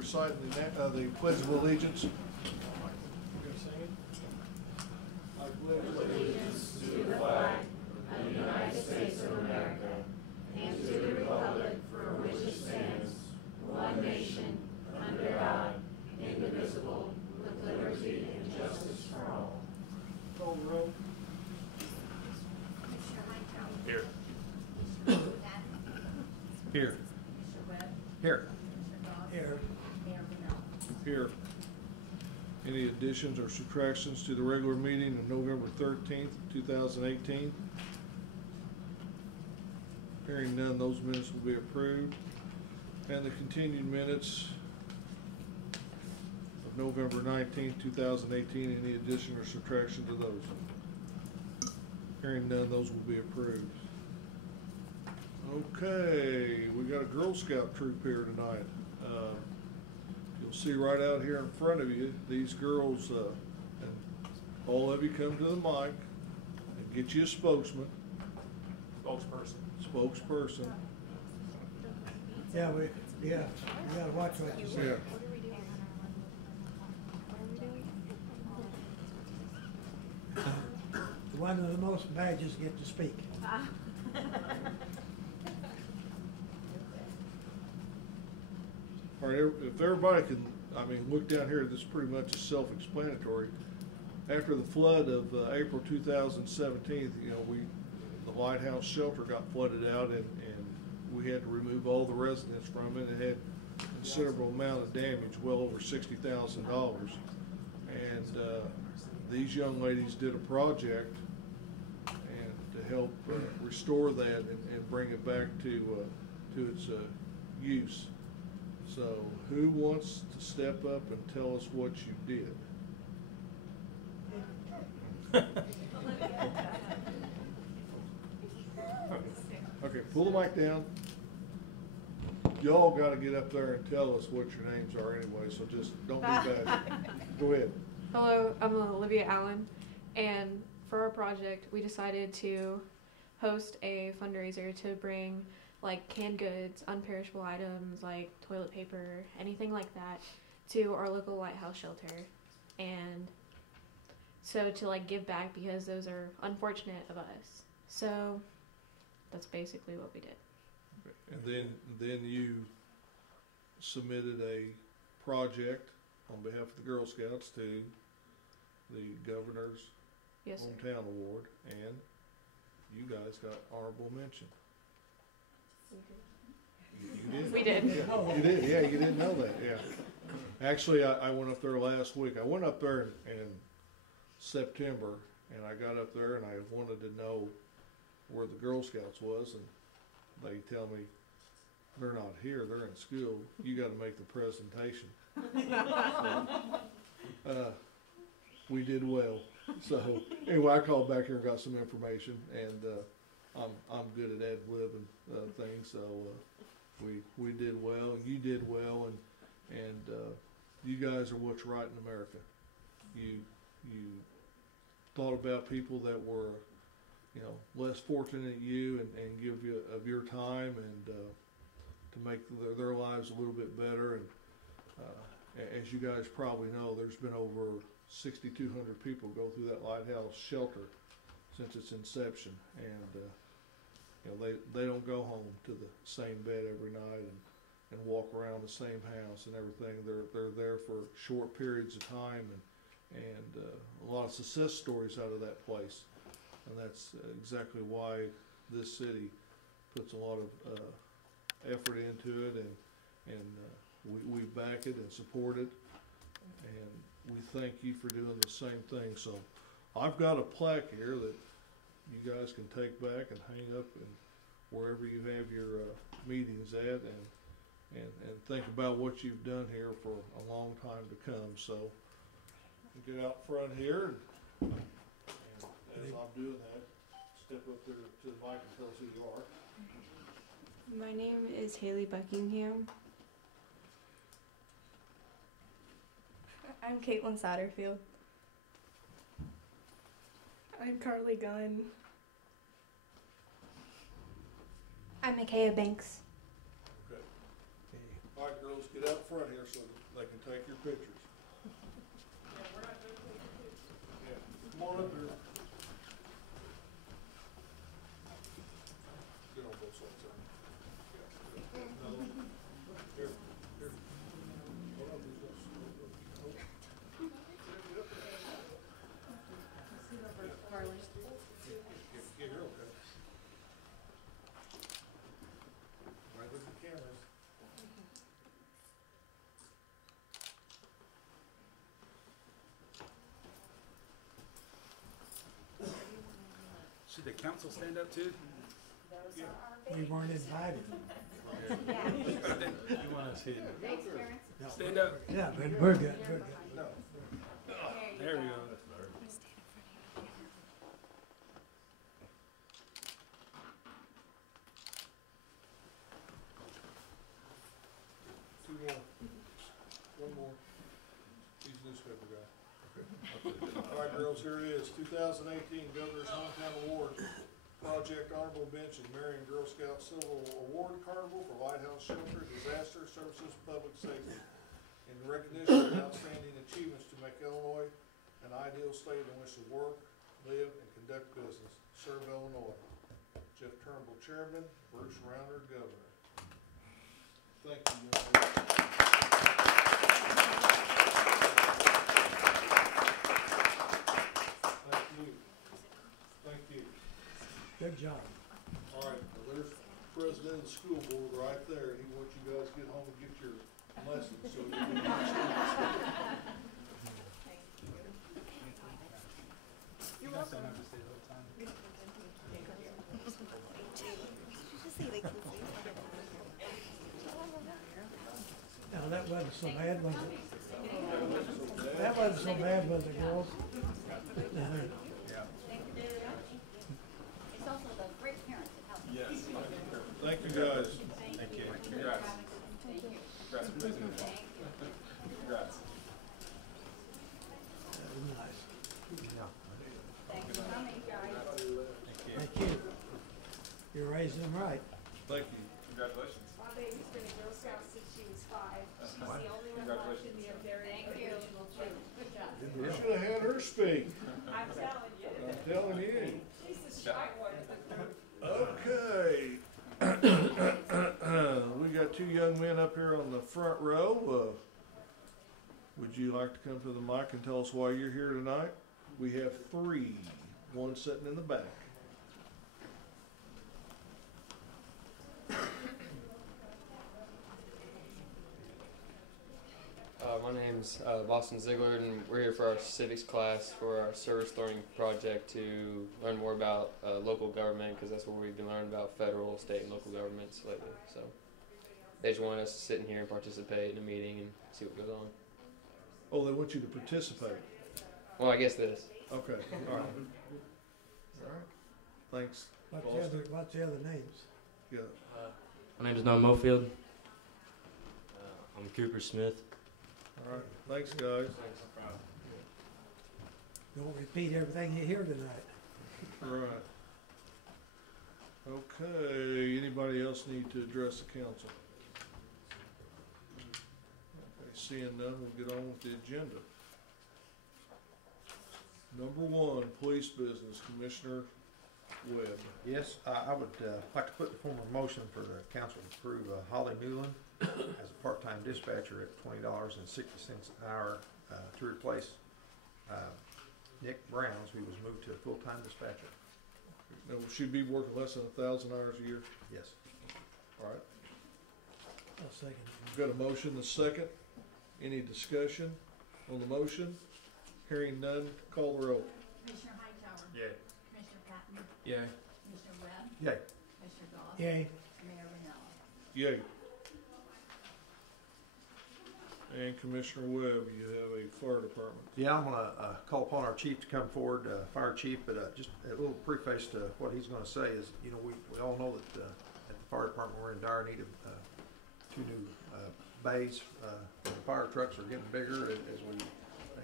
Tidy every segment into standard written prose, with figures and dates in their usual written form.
reciting the Pledge of Allegiance. I pledge allegiance to the flag of the United States of America and to the republic for which it stands, one nation, under God, indivisible, with liberty and justice for all. Call the roll. Here. Here. Here. Here. Here. Any additions or subtractions to the regular meeting of November 13th, 2018? Hearing none, those minutes will be approved. And the continued minutes of November 19th, 2018, any addition or subtraction to those? Hearing none, those will be approved. Okay, we got a Girl Scout troop here tonight. You'll see right out here in front of you, these girls, and all of you come to the mic and get you a spokesman. Spokesperson. Yeah, we gotta watch what you say. Yeah. The one with the most badges get to speak. All right, if everybody can, look down here, this is pretty much self-explanatory. After the flood of April 2017, the lighthouse shelter got flooded out, and we had to remove all the residents from it. It had a considerable amount of damage, well over $60,000. And these young ladies did a project and to help restore that and bring it back to its use. So, who wants to step up and tell us what you did? Okay, pull the mic down. Y'all got to get up there and tell us what your names are anyway, so just don't be bad. Go ahead. Hello, I'm Olivia Allen, and for our project, we decided to host a fundraiser to bring like canned goods, unperishable items like toilet paper, anything like that, to our local lighthouse shelter. And so to like give back, because those are unfortunate of us. So that's basically what we did. And then you submitted a project on behalf of the Girl Scouts to the governor's hometown award, and you guys got honorable mention. You did. We did. Yeah, you did. Yeah, you didn't know that. Yeah. Actually, I went up there last week. I went up there in September, and I got up there and I wanted to know where the Girl Scouts was, and they tell me they're not here. They're in school. You got to make the presentation. So, we did well. So anyway, I called back here and got some information, and I'm good at ad-libbing things. So we did well, and you did well, and you guys are what's right in America. You thought about people that were, less fortunate than you, and give you of your time, and to make their lives a little bit better. And as you guys probably know, there's been over 6,200 people go through that lighthouse shelter since its inception, and they don't go home to the same bed every night and walk around the same house and everything. They're there for short periods of time, and a lot of success stories out of that place. And that's exactly why this city puts a lot of effort into it, and we back it and support it, and we thank you for doing the same thing. So I've got a plaque here that you guys can take back and hang up and wherever you have your meetings at, and think about what you've done here for a long time to come. So get out front here, and as I'm doing that, step up there to the mic and tell us who you are. My name is Haley Buckingham. I'm Caitlin Satterfield. I'm Carly Gunn. I'm Micaiah Banks. Okay. All right, girls, get out front here so they can take your pictures. Yeah, come on up here. Get on both sides of it. Yeah. No. Here, here. Hold on, these guys. Hold on. Get her okay. Right with the cameras. Should the council stand up too? We weren't invited. You want to see it? Stand up. Yeah, but we're good, we're good. No. There we go. Two more. One more. He's a newspaper guy. All right, girls, here it is. 2018 Governor's Hometown Award Project Honorable Mention Marion Girl Scout Civil Award Carnival for Lighthouse Shelter, Disaster Services, Public Safety. In recognition of outstanding achievements to make Illinois an ideal state in which to work, live, and conduct business. Serve Illinois. Jeff Turnbull, Chairman. Bruce Rounder, Governor. Thank you, young lady. Thank you. Thank you. Good job. All right, well, there's the president of the school board right there. He wants you guys to get home and get your lessons so you can do You guys don't have to stay the whole time. Now, that wasn't so bad, was it? That wasn't so bad, was it, girls? It's also the great parents that help. Yes. Thank you, guys. Thank you. Congrats. Congrats for raising the ball. Congrats. That was nice. Thanks for coming, guys. Thank you. You're raising them right. Thank you. Congratulations. My baby's been a Girl Scout since she was 5. She's the only one left in the very original troop. Good job. You should have had her speak. I'm telling you. I'm telling you. She's the shy one. Okay. We got two young men up here on the front row. Would you like to come to the mic and tell us why you're here tonight? We have three. One sitting in the back. My name's Boston Ziegler, and we're here for our civics class for our service learning project to learn more about local government, because that's what we've been learning about federal, state, and local governments lately. So they just want us to sit in here and participate in a meeting and see what goes on. Oh, they want you to participate. Well, I guess this. Okay. All right. All right. Thanks. What's the other names? Yeah. My name is Noah Mofield. I'm Cooper Smith. All right. Thanks, guys. Don't repeat everything you hear tonight. Right. Okay, anybody else need to address the council? Okay, seeing none, we'll get on with the agenda. Number one, police business, Commissioner Webb. Yes, I would like to put the formal motion for the council to approve Holly Newland as a part-time dispatcher at $20.60 an hour to replace Nick Browns, who was moved to a full-time dispatcher. Now, will she be working less than 1,000 hours a year? Yes. All right. I'll second it. We've got a motion, a second. Any discussion on the motion? Hearing none, call the roll. Commissioner Hightower. Yay. Commissioner Patton. Yay. Commissioner Webb. Yay. Commissioner Goss. Yay. Mayor Rinella. Yay. And Commissioner Webb, you have a fire department. Yeah, I'm gonna call upon our chief to come forward, fire chief, but just a little preface to what he's gonna say is, you know, we all know that at the fire department we're in dire need of two new bays. The fire trucks are getting bigger as we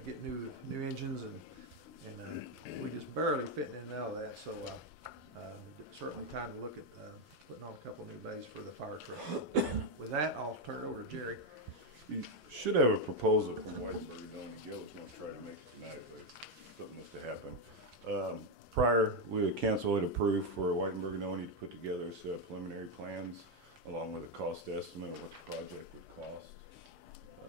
get new engines, and we just barely fitting in and out of that. So certainly time to look at putting on a couple new bays for the fire truck. With that, I'll turn it over to Jerry. You should have a proposal from Whiteburg. Gil was going to try to make it tonight, but something must have happened. Prior, council had approved for Whitenburg and Oney to put together preliminary plans along with a cost estimate of what the project would cost.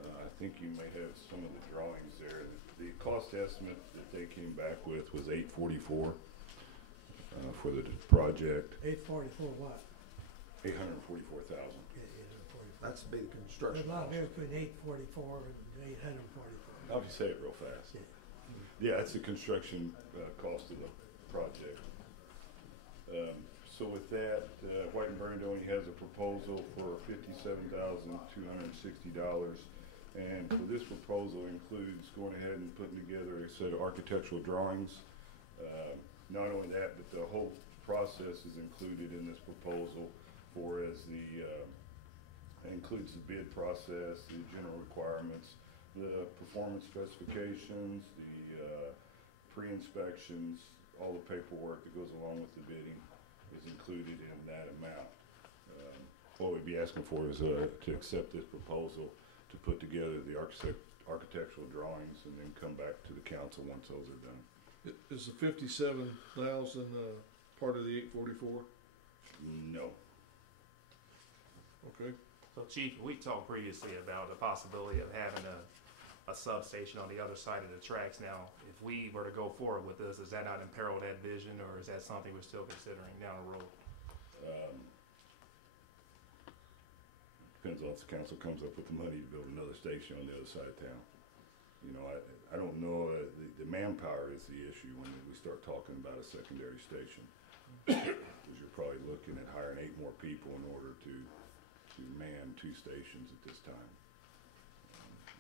I think you may have some of the drawings there. The cost estimate that they came back with was $844 for the project. 844 what? $844,000. That's to be the construction. There's a lot here between 844 and 844. I'll just say it real fast. Yeah, that's the construction cost of the project. So with that, Whitenburg only has a proposal for $57,260, and for this proposal includes going ahead and putting together a set of architectural drawings. Not only that, but the whole process is included in this proposal, for as the includes the bid process, the general requirements, the performance specifications, the pre-inspections, all the paperwork that goes along with the bidding is included in that amount. What we'd be asking for is to accept this proposal to put together the architectural drawings and then come back to the council once those are done. Is the 57,000 part of the 844? No. Okay. So Chief, we talked previously about the possibility of having a substation on the other side of the tracks. Now, if we were to go forward with this, does that not imperil that vision, or is that something we're still considering down the road? Depends on if the council comes up with the money to build another station on the other side of town. You know, I don't know, the manpower is the issue when we start talking about a secondary station. Because you're probably looking at hiring 8 more people in order to man 2 stations at this time.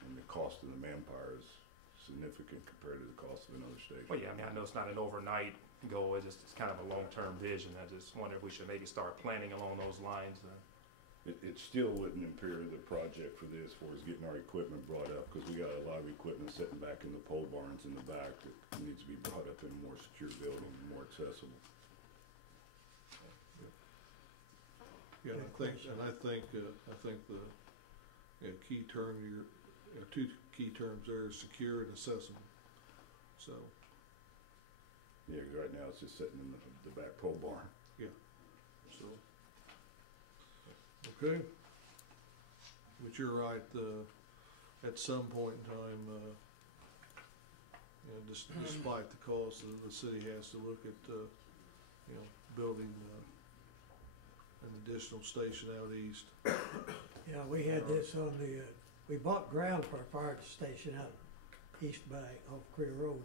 And the cost of the manpower is significant compared to the cost of another station. Well, yeah, I mean, I know it's not an overnight goal, it's kind of a long-term vision. I just wonder if we should maybe start planning along those lines. It still wouldn't impair the project for this, for us getting our equipment brought up, because we got a lot of equipment sitting back in the pole barns in the back that needs to be brought up in a more secure building, more accessible. Yeah, I think the key term here, 2 key terms there is secure and accessible. So. Yeah, 'cause right now it's just sitting in the back pole barn. Yeah. So. Okay. But you're right. At some point in time, despite the cost, the city has to look at building an additional station out east. Yeah, we had this on the, we bought ground for a fire station out east off Creer Road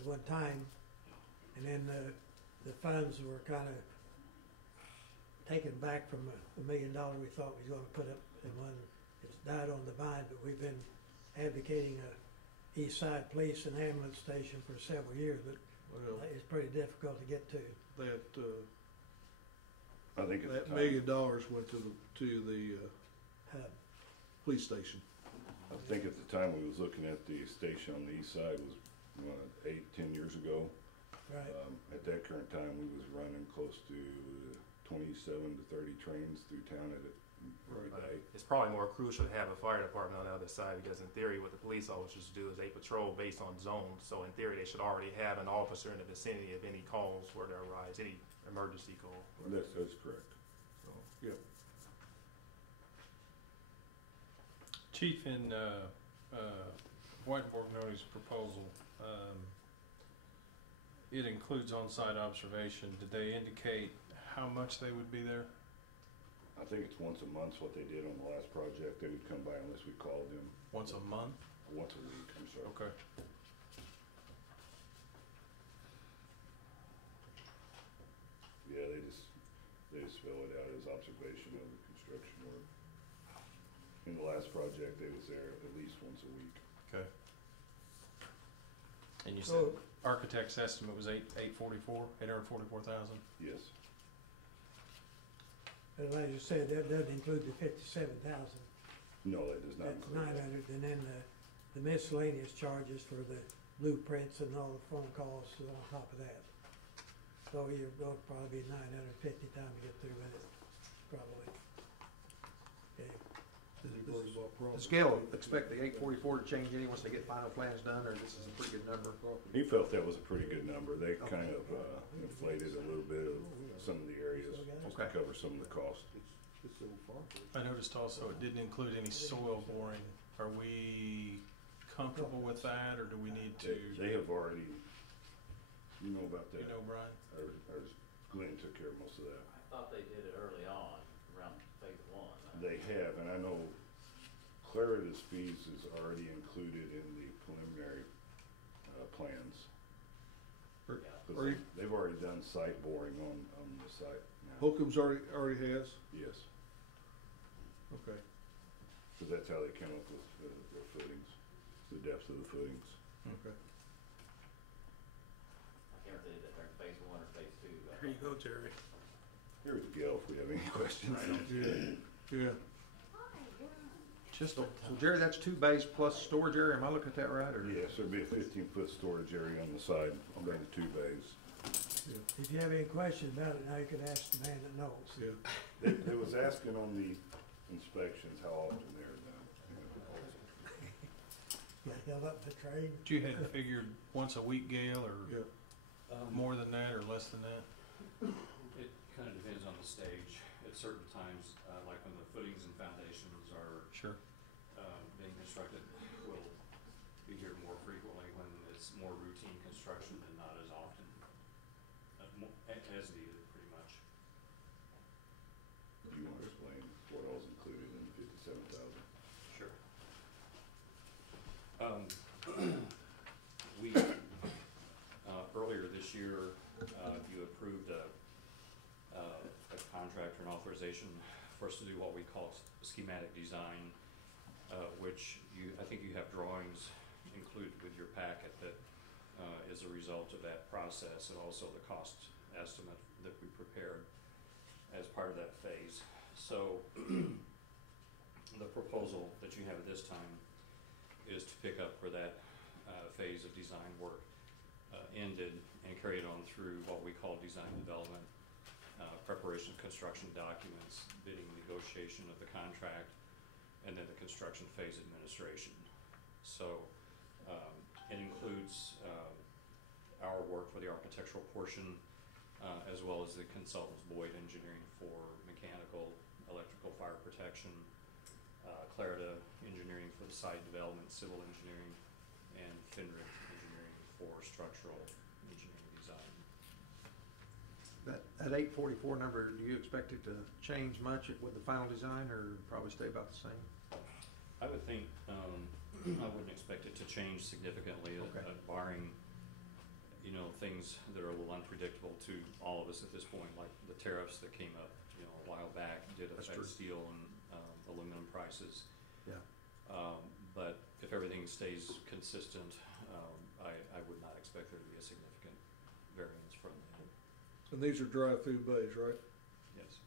at one time, and then the funds were kind of taken back from the $1 million we thought we was going to put up, and one it's died on the vine. But we've been advocating a east side police and ambulance station for several years, but it's pretty difficult to get to. I think that $1 million went to the police station. I think at the time we was looking at the station on the east side was 8-10 years ago. Right. At that current time, we was running close to 27 to 30 trains through town at it every day. It's probably more crucial to have a fire department on the other side, because in theory what the police officers do is they patrol based on zones. So in theory they should already have an officer in the vicinity of any calls where there arise, any emergency call. That's correct. So, yep. Chief, in Whitenburg County's proposal, it includes on-site observation. Did they indicate how much they would be there? I think it's once a month what they did on the last project. They would come by unless we called them. Once a month? Once a week, I'm sorry. Okay. Yeah, they just fill it out as observation of the construction work. In the last project, they was there at least once a week. Okay. And you said architect's estimate was $844,000? Yes. But like you said, that doesn't include the 57,000. No, it does not. That's 900, and then the miscellaneous charges for the blueprints and all the phone calls on top of that. So you're going to probably be 950 time to get through with it. probably. Okay. Does Gail expect the 844 to change any once they get final plans done, or this is a pretty good number? He felt that was a pretty good number. They kind of inflated a little bit of some of the areas just to cover some of the cost. I noticed also it didn't include any soil boring. Are we comfortable with that, or do we need to? They have already, you know about that? You know, Brian? Or Glenn took care of most of that. I thought they did it early on, around phase one. They have, and I know Claritas fees is already included in the preliminary plans. They've already done site boring on the site. Holcomb's already has? Yes. Okay. Because that's how they came up with the footings, the depth of the footings. Okay. I can't remember if they did that during phase one or phase two. Here you go, Jerry. Here's Gail if we have any questions. Yeah. So Jerry, that's 2 bays plus storage area. Am I looking at that right? Or? Yes, there'd be a 15-foot storage area on the side on the 2 bays. If you have any questions about it, now you can ask the man that knows. Yeah. They was asking on the inspections how often they're done. Got held up the train. But you had figured once a week, Gail, or more than that, or less than that? It kind of depends on the stage. At certain times, like when the footings and foundations are being constructed, we'll be here more frequently. When it's more routine construction, then not as often, as needed, pretty much. Do you want to explain what all's included in the $57,000? Sure. We earlier this year, you approved a contract or an authorization for us to do what we call schematic design, which I think you have drawings included with your packet that is a result of that process, and also the cost estimate that we prepared as part of that phase. So the proposal that you have at this time is to pick up where that phase of design work ended and carry it on through what we call design development, preparation of construction documents, bidding, negotiation of the contract, and then the construction phase administration. So it includes our work for the architectural portion, as well as the consultants Boyd Engineering for mechanical, electrical, fire protection, Clarida Engineering for the site development, civil engineering, and Fenric Engineering for structural engineering design. That 844 number, do you expect it to change much with the final design, or probably stay about the same? I would think, I wouldn't expect it to change significantly, barring, things that are a little unpredictable to all of us at this point, like the tariffs that came up, a while back did affect steel and aluminum prices. Yeah. But if everything stays consistent, I would not expect there to be a significant variance from that. And these are drive-through bays, right? Yes.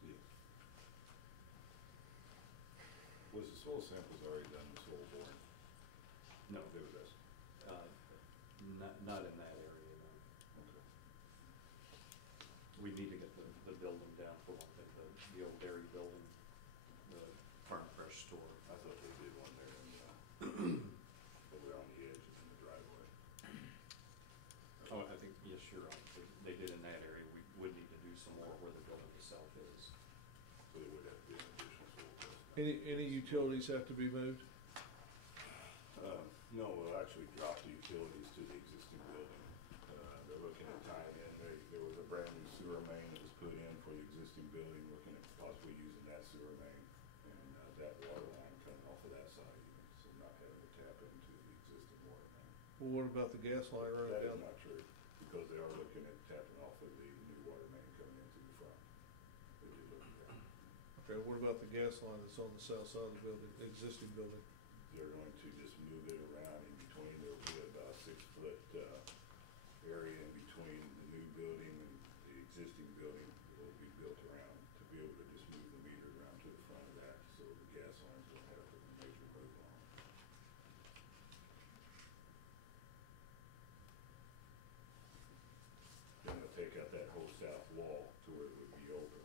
Was the soil samples already done, the soil boring? No. They were this? Not in that area, no. Okay. We need to get the building down for one thing, the old dairy building, the farm fresh store. I thought they did one there in, over on the edge in the driveway. Oh, I think, yes, you're right. They did in that area. We would need to do some more where the building itself is. So they would have to be an additional soil test. Any utilities have to be moved? No, we'll actually drop the utilities to the existing building. They're looking at tying in, there was a brand new sewer main that was put in for the existing building, looking at possibly using that sewer main and that water line coming off of that side, so not having to tap into the existing water main. Well, what about the gas line right That down? is not true, because they are looking at tapping off of the new water main coming into the front. They did look at that. Okay, what about the gas line that's on the south side of the building, the existing building? They're going to just move it around in between. There'll be about a 6-foot area in between the new building and the existing building that will be built around to be able to just move the meter around to the front of that, so the gas lines don't have to major move on. Then they'll take out that whole south wall to where it would be open.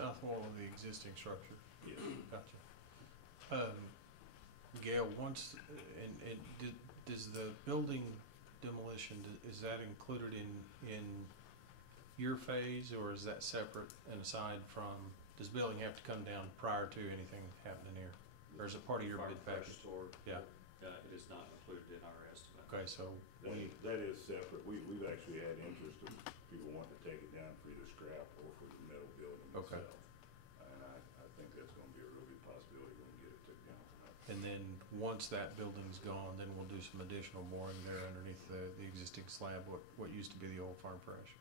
south wall of the existing structure. Yes. Gotcha. Gail, once, does the building demolition, is that included in your phase, or is that separate and aside from, does building have to come down prior to anything happening here? Or is it part of your bid package? Yeah. It is not included in our estimate. Okay, so That is separate. We've actually had interest of people wanting to take it down for either scrap or for the metal building Okay. itself. And I think that's gonna be a real good possibility when we get it took down. and then once that building's gone, then we'll do some additional boring there underneath the existing slab, what used to be the old farm fresh.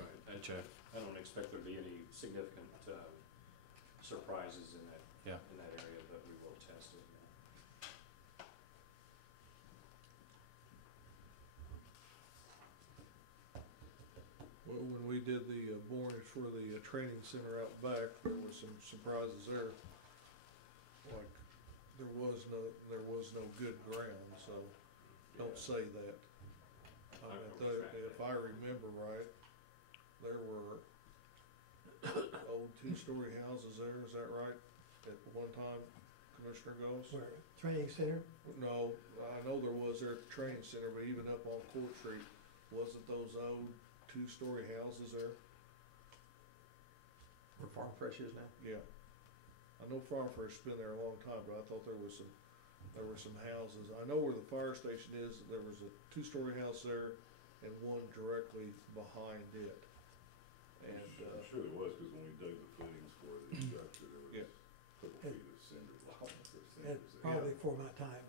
Right. Gotcha. I don't expect there to be any significant surprises in that area, but we will test it. Well, when we did the borings for the training center out back, there was some surprises there. Like, there was no good ground, so don't say that. I mean, if I remember right, there were old two-story houses there, is that right? At one time, Commissioner Goss? Where, training center? No, I know there was there at the training center, but even up on Court Street, wasn't those old two-story houses there? Where Farm Fresh is now? Yeah. I know Farm Fresh has been there a long time, but I thought there were some houses. I know where the fire station is, there was a two-story house there and one directly behind it. And, I'm sure it was, because when we dug the footings for the structure, there was Yeah. a couple feet of cinder blocks or cinders That's there. probably before my time.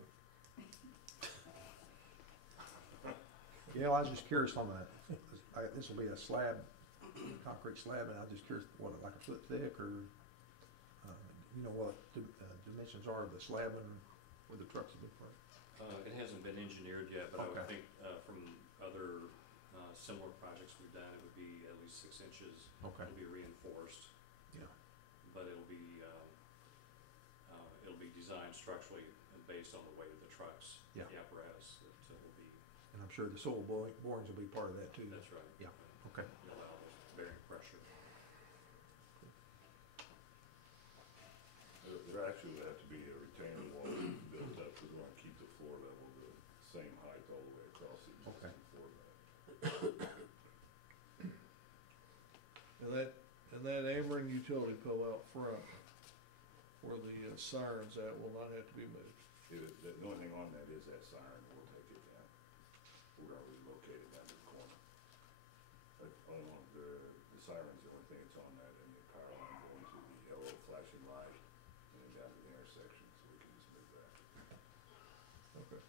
Yeah, I was just curious on that. This will be a slab, concrete slab, and I was just curious, what, like a foot thick, or, you know what dimensions are of the slab and where the trucks have been parked? It hasn't been engineered yet, but I would Okay. think from other similar projects we've done, it would be at least 6 inches. Okay. It'll be reinforced. Yeah. But it'll be designed structurally and based on the weight of the trucks, Yeah. the apparatus that will be. And I'm sure the soil borings will be part of that too. That's right. Yeah, okay. Allow the bearing pressure. There actually would have to be a retaining wall built up, because we want to keep the floor level the same height all the way across the existing floor level. And that Ameren utility pole out front, where the sirens at, will not have to be moved. The only thing on that is that siren, we'll take it down. We're gonna relocate it down to the corner. But the siren's the only thing that's on that, and the power line going to the yellow flashing light, and then down to the intersection, so we can just move that. Okay.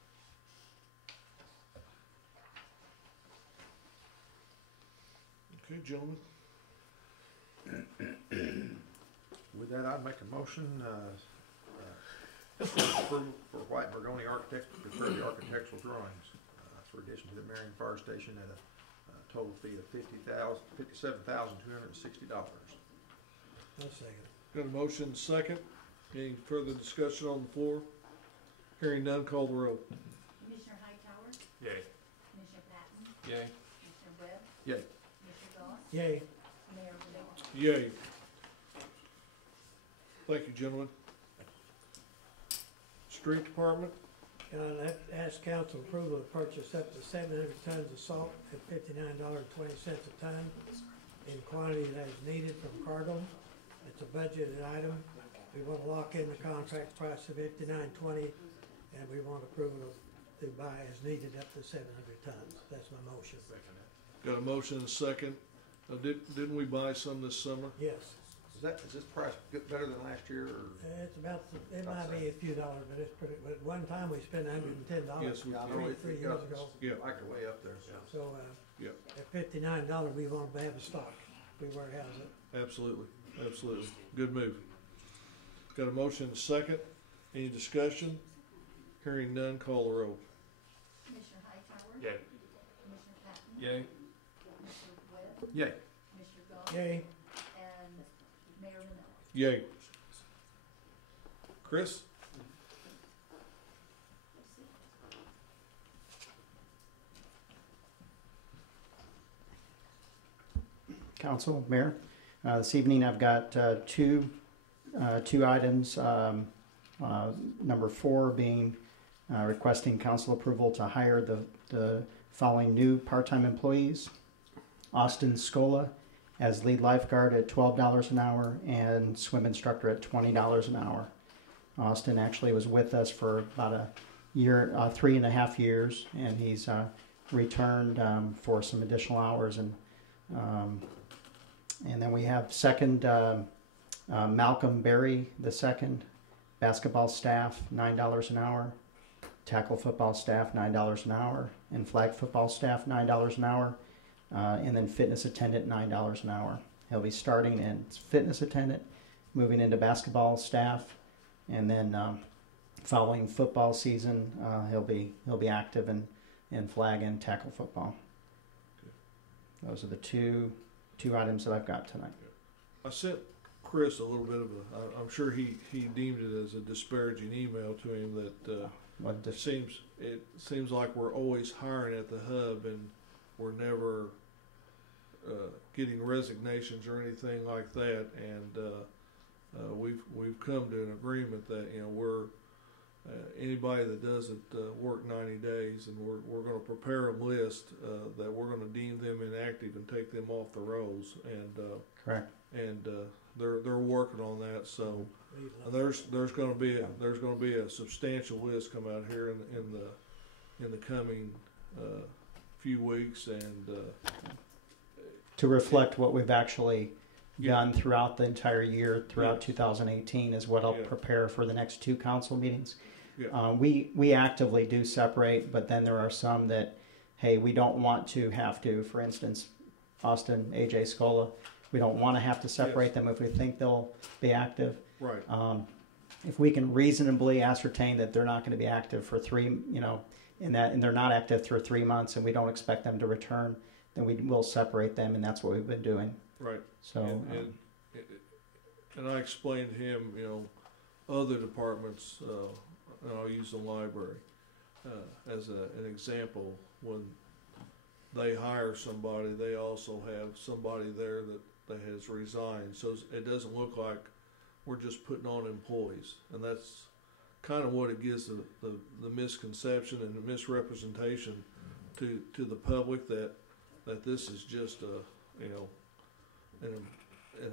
Okay, gentlemen. With that, I'd make a motion, for White Bergoni Architects to prepare the architectural drawings, for addition to the Marion Fire Station at a total fee of $57,260. I'll second. Got a motion second. Any further discussion on the floor? Hearing none, call the roll. Commissioner Hightower? Yay. Commissioner Patton? Yay. Commissioner Webb? Yay. Commissioner Goss? Yay. Mayor Rinella? Yay. Thank you, gentlemen. Street Department, I'd ask council approval to purchase up to 700 tons of salt at $59.20 a ton in quantity that is needed from Cargill. It's a budgeted item. We want to lock in the contract price of $59.20, and we want approval to buy as needed up to 700 tons. That's my motion. got a motion and a second. Didn't we buy some this summer? Yes. Is this price better than last year, or? It might be a few dollars, but it's pretty, but one time we spent $110 Yes, we did. three years ago. Yeah. Like way up there, so. So, Yeah, at $59, we want to have a stock. We warehouse it. absolutely, absolutely. Good move. Got a motion and a second. Any discussion? Hearing none, call the roll. Commissioner Hightower? Yay. Commissioner Patton? Yay. Commissioner Webb? Yay. Commissioner Goss? Yay. And Mayor Rinella? Yay. Chris? Council, Mayor, This evening I've got two items. Number 4 being requesting council approval to hire the following new part-time employees. Austin Scola as lead lifeguard at $12 an hour and swim instructor at $20 an hour. Austin actually was with us for about a year, 3.5 years, and he's returned for some additional hours. And then we have second Malcolm Berry, the second basketball staff, $9 an hour. Tackle football staff, $9 an hour, and flag football staff, $9 an hour, and then fitness attendant, $9 an hour. He'll be starting in fitness attendant, moving into basketball staff, and then following football season, he'll be active in flag and tackle football. Those are the two items that I've got tonight. I sent Chris a little bit of I'm sure he deemed it as a disparaging email to him that. It seems like we're always hiring at the hub, and we're never getting resignations or anything like that. And we've come to an agreement that we're anybody that doesn't work 90 days, and we're going to prepare a list that we're going to deem them inactive and take them off the rolls. And correct. And they're working on that. So. There's going to be a substantial list come out here in the coming few weeks, and to reflect what we've actually done throughout the entire year, throughout 2018, is what I'll prepare for the next 2 council meetings. We actively do separate, but then there are some that, hey, we don't want to have to. For instance, Austin, AJ Scola, we don't want to have to separate them if we think they'll be active. Right. If we can reasonably ascertain that they're not going to be active for 3, and they're not active for 3 months, and we don't expect them to return, then we will separate them, and that's what we've been doing. Right. So. And I explained to him, other departments, and I'll use the library as an example. When they hire somebody, they also have somebody there that has resigned, so it doesn't look like we're just putting on employees, and that's kind of what it gives the misconception and the misrepresentation to the public that this is just an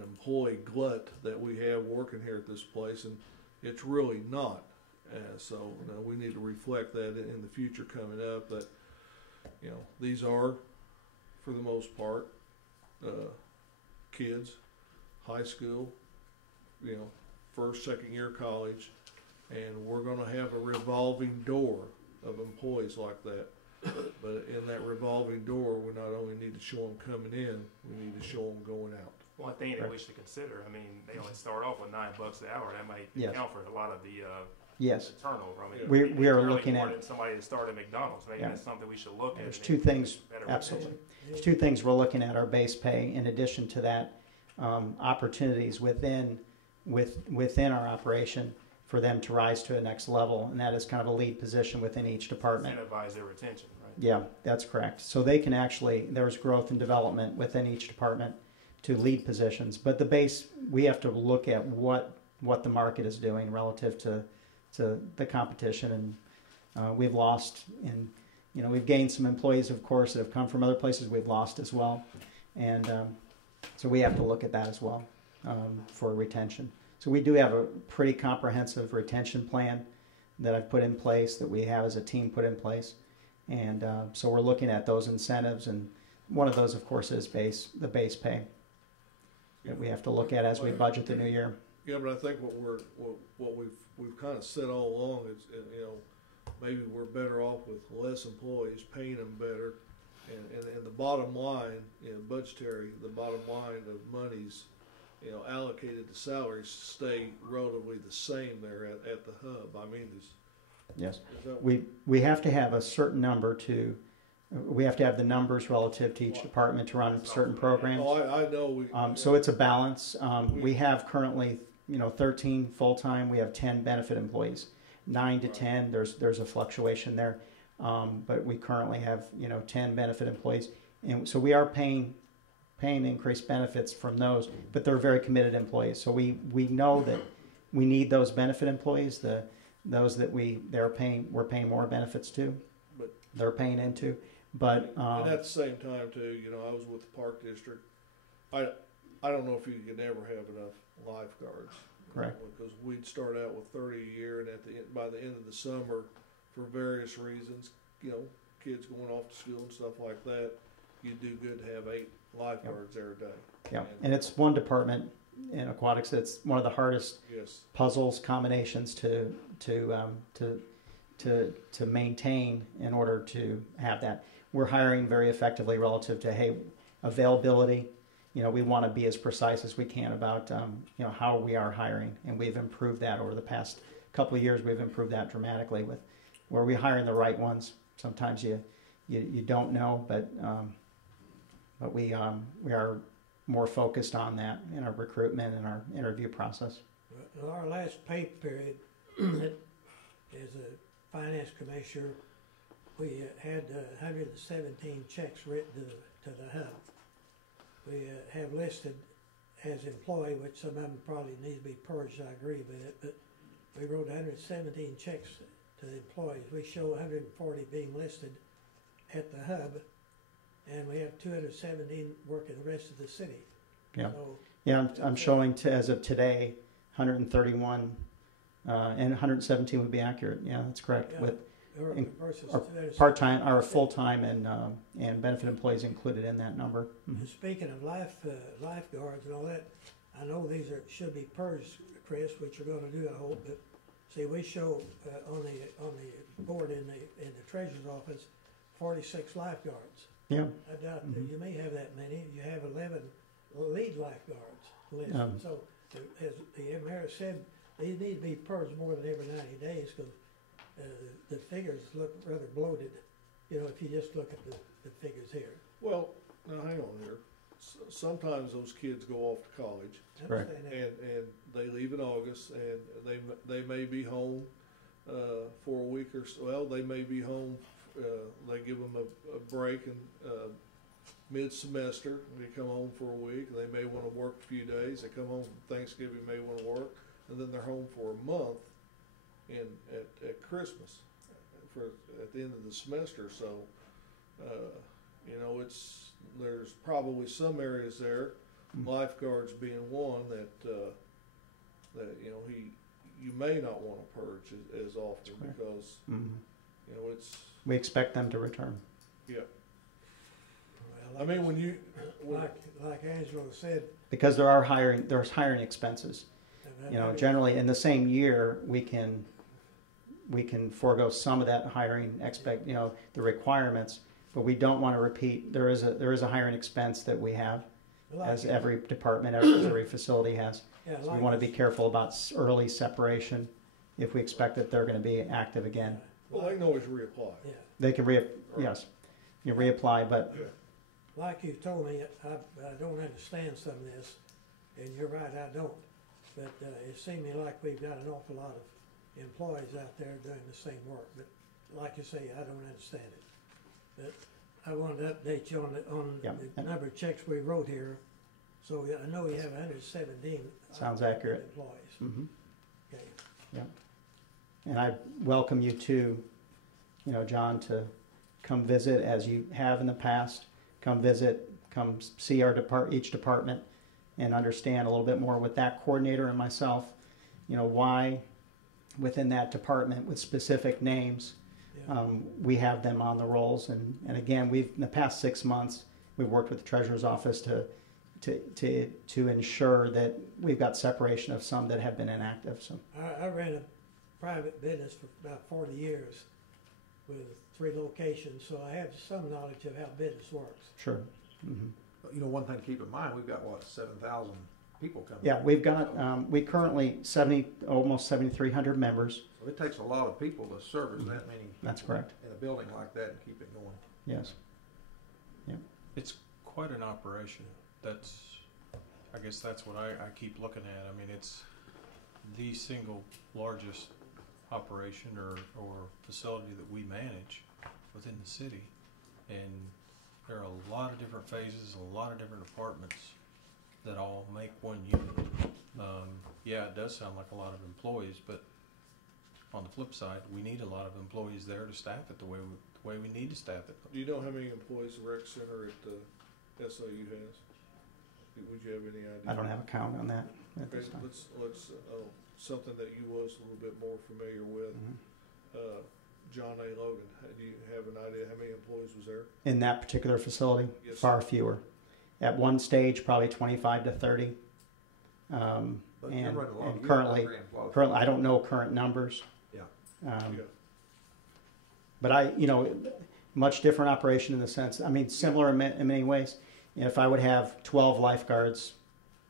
employee glut that we have working here at this place, and it's really not. So we need to reflect that in the future coming up. That these are, for the most part, kids, high school. First, second year college, and we're going to have a revolving door of employees like that. But in that revolving door, we not only need to show them coming in, we need to show them going out. One thing that we should consider, they only start off with $9 an hour. That might account for a lot of the turnover. We are looking at somebody to start at McDonald's. Maybe that's something we should look at. There's 2 things, absolutely. There's 2 things we're looking at: our base pay. In addition to that, opportunities within our operation for them to rise to a next level, and that is kind of a lead position within each department. Incentivize their retention, right? Yeah, that's correct. So they can actually, there's growth and development within each department to lead positions. But the base, we have to look at what the market is doing relative to the competition, and we've lost, and we've gained some employees, of course, that have come from other places. We've lost as well, and so we have to look at that as well for retention. So we do have a pretty comprehensive retention plan that I've put in place, that we have as a team put in place, and so we're looking at those incentives, and one of those, of course, is the base pay that we have to look at as we budget the new year. Yeah, but I think what we've kind of said all along is, maybe we're better off with less employees, paying them better, and the bottom line, budgetary, the bottom line of monies, allocated to salaries stay relatively the same there at the hub. Yes, we have to have a certain number we have to have the numbers relative to each department to run certain programs. Oh, I know. So it's a balance. We have currently, 13 full-time. We have 10 benefit employees. 9 to 10, there's a fluctuation there. But we currently have, 10 benefit employees. And so we are paying paying increased benefits from those, but they're very committed employees. So we know that we need those benefit employees, those that we're paying more benefits to, But they're paying into. But and at the same time too, you know, I was with the park district. I don't know if you could ever have enough lifeguards. Correct. Because we'd start out with 30 a year, and by the end of the summer, for various reasons, you know, kids going off to school and stuff like that, you'd do good to have 8 lifeguards there a day. Yeah, and it's one department in aquatics that's one of the hardest puzzles combinations to maintain in order to have that. We're hiring very effectively relative to availability. You know, we want to be as precise as we can about you know, how we are hiring, and we've improved that over the past couple of years. We've improved that dramatically with where we're hiring the right ones. Sometimes you don't know, but we are more focused on that in our recruitment and our interview process. Well, our last pay period, as a finance commissioner, we had 117 checks written to the hub. We have listed as employee, which some of them probably need to be purged, I agree with it, but we wrote 117 checks to the employees. We show 140 being listed at the hub, and we have 217 working the rest of the city. Yeah, so, yeah. I'm showing as of today, 131, and 117 would be accurate. Yeah, that's correct. Yeah, with versus our part-time, our full-time, and benefit employees included in that number. Mm-hmm. And speaking of lifeguards and all that, I know these should be purged, Chris, which you're going to do, I hope. But see, we show on the board in the treasurer's office 46 lifeguards. Yeah. I doubt that you may have that many. You have 11 lead lifeguards listed. So as the mayor said, these need to be purged more than every 90 days because the figures look rather bloated, you know, if you just look at the figures here. Well, now hang on here. Sometimes those kids go off to college, right, and they leave in August, and they may be home for a week or so. Well, they may be home. They give them a break in mid-semester. They come home for a week. They may want to work a few days. They come home for Thanksgiving, may want to work, and then they're home for a month at Christmas at the end of the semester. So you know, there's probably some areas there, lifeguards being one that you know you may not want to purge as often because you know we expect them to return. Yeah. Well, I mean, like Angelo said, because there's hiring expenses. You know, generally in the same year we can forego some of that hiring the requirements, but we don't want to repeat. There is a hiring expense that we have, as every department, every facility has. Yeah, so we want to be careful about early separation if we expect that they're going to be active again. Well, they can always reapply. Yeah. They can yes, you reapply, but like you told me, I don't understand some of this, and you're right, I don't. But it seems to me like we've got an awful lot of employees out there doing the same work. But like you say, I don't understand it. But I wanted to update you on the number of checks we wrote here. So I know we have 117. Sounds accurate. Employees. Mm-hmm. Okay. Yeah. And I welcome you too, John, to come visit as you have in the past. Come visit, come see each department, and understand a little bit more with that coordinator and myself, why within that department with specific names, we have them on the rolls. And again, in the past 6 months, we've worked with the treasurer's office to ensure that we've got separation of some that have been inactive. So I ran a private business for about 40 years with 3 locations, so I have some knowledge of how business works. Sure. Mm-hmm. One thing to keep in mind, we've got 7,000 people coming. Yeah, we've got we currently almost 7,300 members. So it takes a lot of people to service that many. That's correct. In a building like that and keep it going. Yes. Yeah. It's quite an operation. I guess that's what I keep looking at. I mean, it's the single largest operation or facility that we manage within the city, and there are a lot of different phases, a lot of different departments that all make one unit. Yeah, it does sound like a lot of employees, but on the flip side, we need a lot of employees there to staff it the way we need to staff it. Do you know how many employees the rec center at SOU has? Would you have any idea? I don't have a count on that at Okay, this time. let's something that you was a little bit more familiar with. John A. Logan, do you have an idea how many employees was there? In that particular facility, Yes, far fewer. At one stage, probably 25 to 30. But you're And, running along, and you currently, got 3 employees. I don't know current numbers. Yeah. Yeah. But much different operation in the sense, similar in many ways. If I would have 12 lifeguards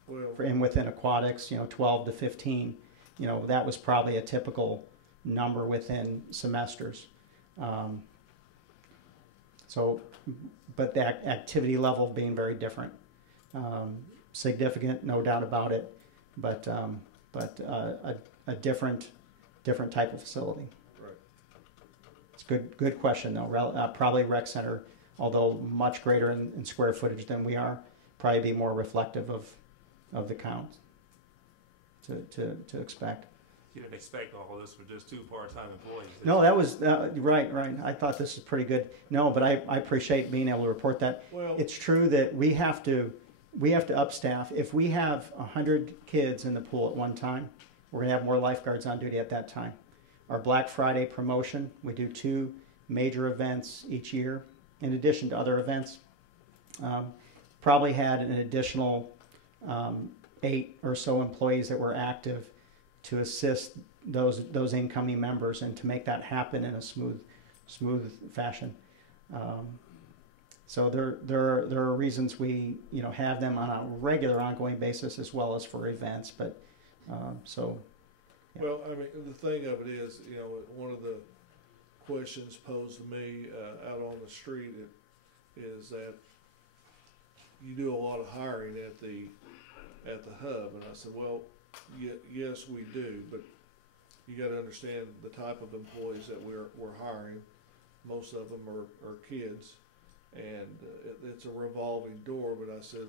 within aquatics, 12 to 15, that was probably a typical number within semesters. But the activity level being very different. Significant, no doubt about it, but a different type of facility. Right. It's a good question though. Probably rec center, although much greater in square footage than we are, probably be more reflective of the count to expect. You didn't expect all this with just 2 part-time employees. No, that was right. I thought this was pretty good. No, but I appreciate being able to report that. Well, it's true that we have to upstaff. If we have 100 kids in the pool at one time, we're going to have more lifeguards on duty at that time. Our Black Friday promotion, we do 2 major events each year, in addition to other events. Probably had an additional 8 or so employees that were active to assist those incoming members and to make that happen in a smooth fashion. So there are reasons we have them on a regular ongoing basis as well as for events. But so. Yeah. Well, the thing of it is, one of the questions posed to me out on the street is that you do a lot of hiring at the hub, and I said, well, yes, we do, but you got to understand the type of employees that we're hiring. Most of them are kids, and it's a revolving door. But I said,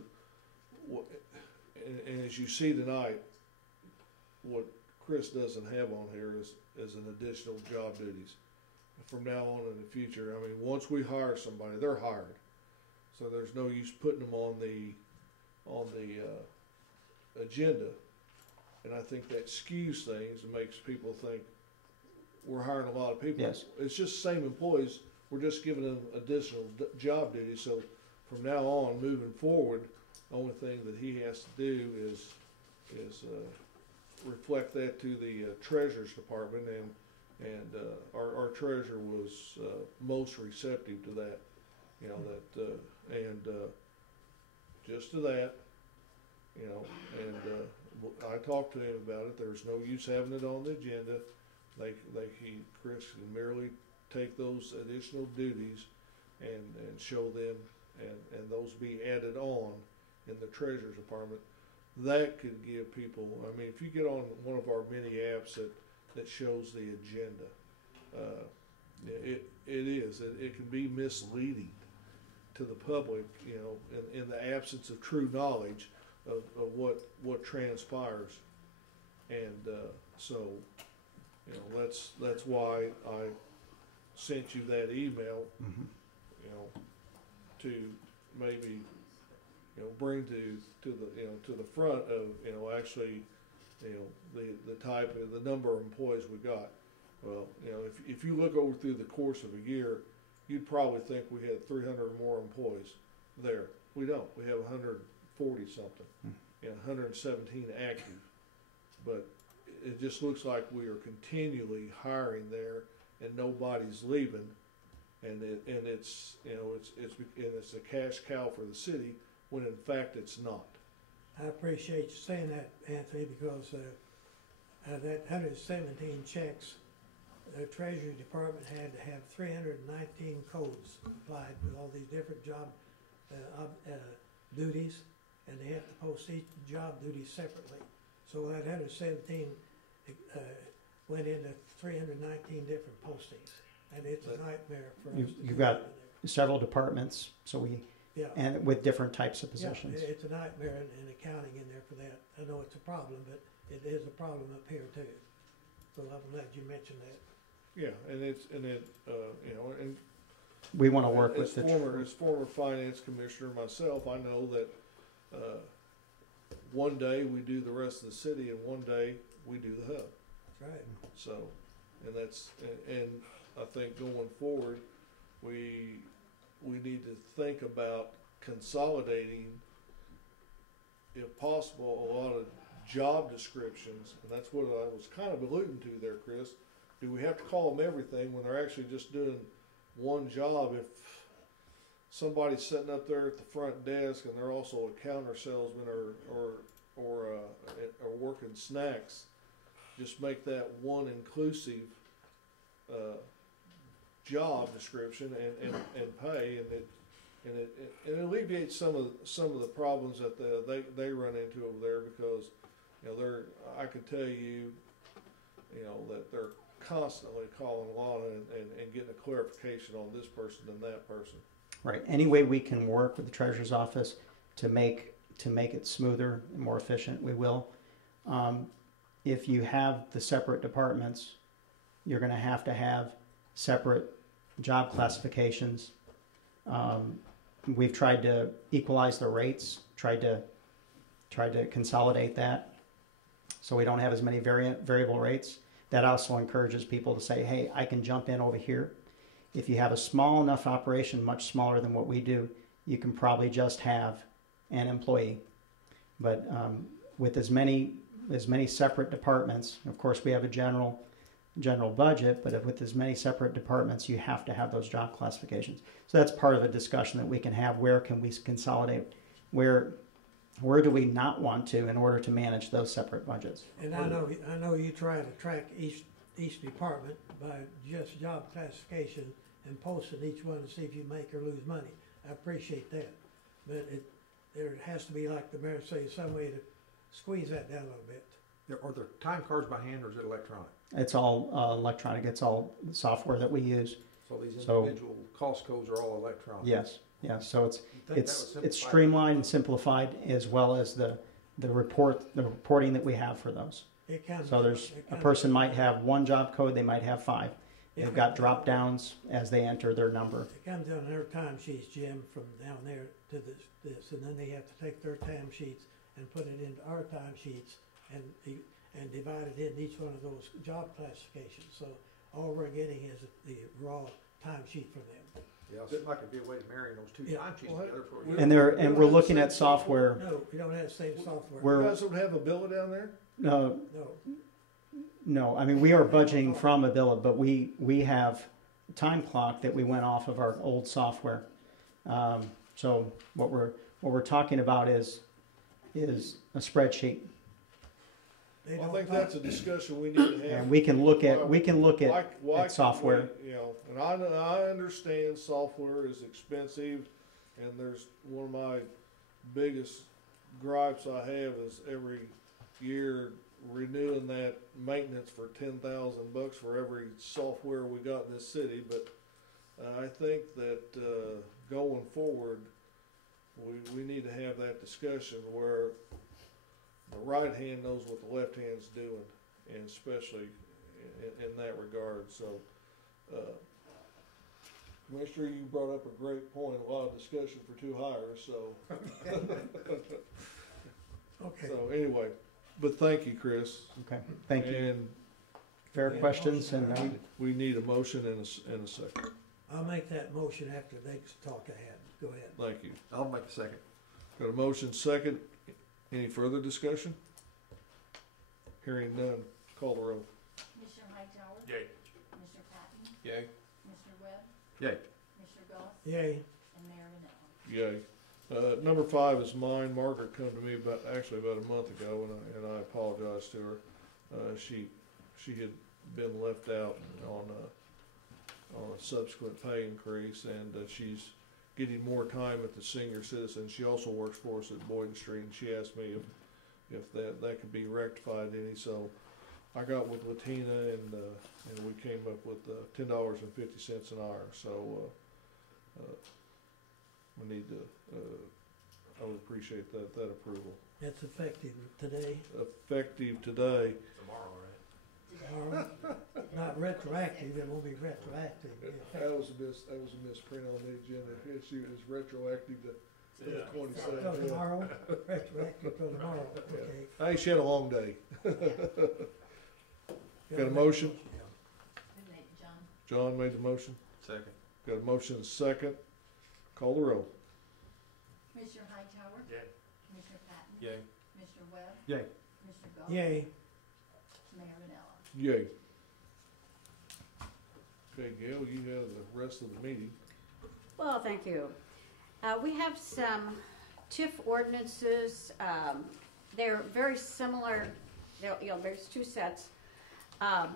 and as you see tonight, what Chris doesn't have on here is an additional job duties. From now on in the future, once we hire somebody, they're hired. So there's no use putting them on the agenda. And I think that skews things and makes people think we're hiring a lot of people. Yes. It's just the same employees. We're just giving them additional job duties. So from now on, moving forward, the only thing that he has to do is reflect that to the treasurer's department, and our treasurer was most receptive to that. Just to that, I talked to him about it. There's no use having it on the agenda. Chris can merely take those additional duties and show them, and those be added on in the treasurer's department. That could give people, if you get on one of our mini apps that shows the agenda, it can be misleading to the public, in the absence of true knowledge of what transpires. And so that's why I sent you that email, to maybe bring to the front of actually the type of the number of employees we got. Well, if you look over through the course of a year, you'd probably think we had 300 or more employees there. We don't. We have 140 something, 117 active. But it just looks like we are continually hiring there, and nobody's leaving, and it's a cash cow for the city, when in fact it's not. I appreciate you saying that, Anthony, because that 117 checks, the Treasury Department had to have 319 codes applied with all these different job duties, and they have to post each job duty separately. So that 117 went into 319 different postings, and it's a nightmare for us. several departments, so we, Yeah. and with different types of positions. Yeah, it's a nightmare in accounting in there for that. I know it's a problem, but it is a problem up here too. So I'm glad you mentioned that. Yeah, and it, you know, and We want to work as with the. as former finance commissioner myself, I know that, one day we do the rest of the city and one day we do the hub. That's right. So, and that's, and I think going forward, we need to think about consolidating, if possible, a lot of job descriptions, and that's what I was kind of alluding to there, Chris. Do we have to call them everything when they're actually just doing one job? If somebody's sitting up there at the front desk and they're also a counter salesman or working snacks, just make that one inclusive job description and pay, and it alleviates some of the problems that they run into over there, because you know I can tell you, you know, that they're constantly calling a lot and getting a clarification on this person and that person. Right. Any way we can work with the treasurer's office to make it smoother and more efficient, we will. If you have the separate departments, you're going to have separate job classifications. We've tried to equalize the rates, tried to consolidate that, so we don't have as many variable rates. That also encourages people to say, hey, I can jump in over here. If you have a small enough operation, much smaller than what we do, you can probably just have an employee. But with as many separate departments, of course we have a general budget, but with as many separate departments, you have to have those job classifications. So that's part of a discussion that we can have. Where can we consolidate? Where do we not want to in order to manage those separate budgets? And I know you try to track each department by just job classification and posting each one to see if you make or lose money. I appreciate that, but there has to be, like the mayor says, some way to squeeze that down a little bit. Are there time cards by hand or is it electronic? It's all electronic. It's all software that we use. So these individual cost codes are all electronic? Yes. Yeah. So it's streamlined and simplified, as well as the reporting that we have for those. So there's a person might have one job code, they might have 5. They've got drop downs as they enter their number. It comes on their time sheets, Jim, from down there to this, and then they have to take their time sheets and put it into our time sheets and divide it in each one of those job classifications. So all we're getting is the raw time sheet from them. Yeah, it seems like it'd be a way to marry those two time sheets together for you. And we're looking at software. No, we don't have the same software. You guys don't have a bill down there? No. No, I mean, we are budgeting from Abilla, but we have time clock that we went off of our old software. So what we're talking about is a spreadsheet. I think that's a discussion we need to have. And we can look at software. You know, and I understand software is expensive, and there's one of my biggest gripes I have is every year renewing that maintenance for $10,000 for every software we got in this city. But I think that going forward, we need to have that discussion where the right hand knows what the left hand's doing, and especially in that regard. So, Commissioner, you brought up a great point. A lot of discussion for 2 hires. So, okay. So anyway. But thank you, Chris. Okay, thank you. And fair questions, and we need a motion and a second. I'll make that motion after they talk ahead. Go ahead. Thank you. I'll make the second. Got a motion second. Any further discussion? Hearing none. Call the roll. Commissioner Hightower? Yay. Commissioner Patton? Yay. Commissioner Webb? Yay. Commissioner Goss? Yay. And Mayor Rinella. Yay. Number 5 is mine. Margaret come to me about a month ago, and I apologize to her. She had been left out on a subsequent pay increase, and she's getting more time at the senior citizen. She also works for us at Boyden Street, and she asked me if that could be rectified any. So I got with Latina, and we came up with $10.50 an hour. So we need to, I would appreciate that approval. That's effective today. Effective today. Tomorrow, right? Tomorrow. Not retroactive, it won't be retroactive. That was a misprint on the agenda. It's retroactive to the 27th. Till tomorrow, retroactive till tomorrow, okay. Hey, she had a long day. Got a motion? John made the motion. Second. Got a motion and a second. Call the roll. Commissioner Hightower? Yay. Commissioner Patton? Yay. Commissioner Webb? Yay. Commissioner Galt? Yay. Mayor Rinella? Yay. Okay, Gail, you have the rest of the meeting. Well, thank you. We have some TIF ordinances. They're very similar. There's two sets.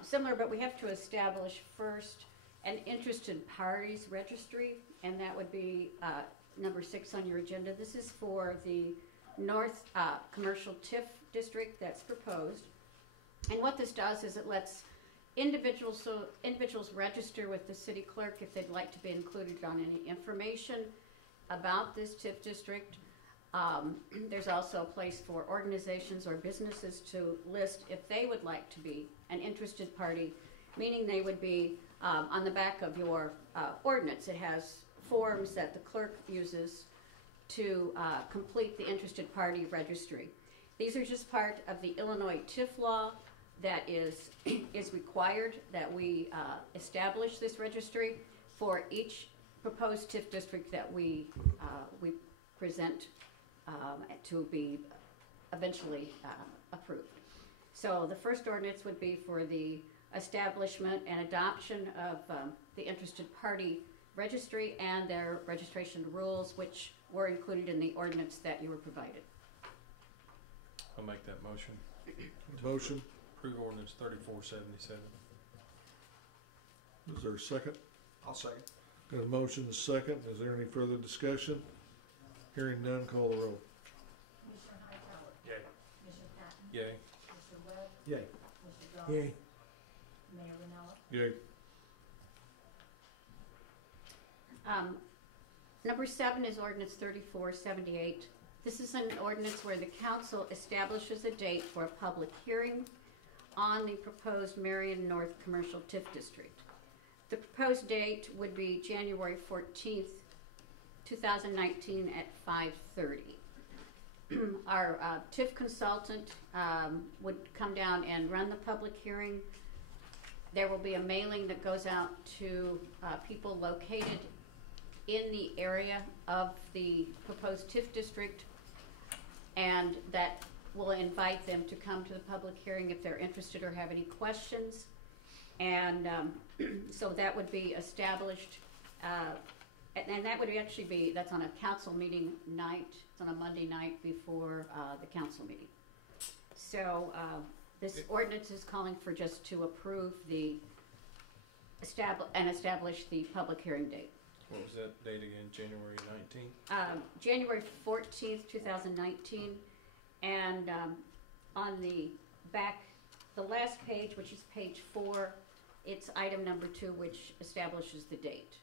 Similar, but we have to establish first an interested parties registry, and that would be number 6 on your agenda. This is for the North Commercial TIF District that's proposed. And what this does is it lets individuals register with the city clerk if they'd like to be included on any information about this TIF district. There's also a place for organizations or businesses to list if they would like to be an interested party, meaning they would be on the back of your ordinance. It has forms that the clerk uses to complete the interested party registry. These are just part of the Illinois TIF law that is required that we establish this registry for each proposed TIF district that we present to be eventually approved. So the first ordinance would be for the establishment and adoption of the interested party registry and their registration rules, which were included in the ordinance that you were provided. I'll make that motion. Motion. Approve ordinance 3477. Is there a second? I'll second. Got a motion and a second. Is there any further discussion? Hearing none, call the roll. Commissioner Hightower? Yay. Commissioner Patton? Yay. Commissioner Webb? Yay. Commissioner Galt? Yay. Mayor Rinella? Yay. Number 7 is ordinance 3478. This is an ordinance where the council establishes a date for a public hearing on the proposed Marion North Commercial TIF District. The proposed date would be January 14th, 2019 at 5:30. Our TIF consultant would come down and run the public hearing. There will be a mailing that goes out to people located in the area of the proposed TIF district, and that will invite them to come to the public hearing if they're interested or have any questions. And so that would be established, and that would actually be, that's on a council meeting night. It's on a Monday night before the council meeting. So this ordinance is calling for just to approve the establish the public hearing date. What was that date again? January 19th? January 14th, 2019. And on the back, the last page, which is page 4, it's item number 2, which establishes the date.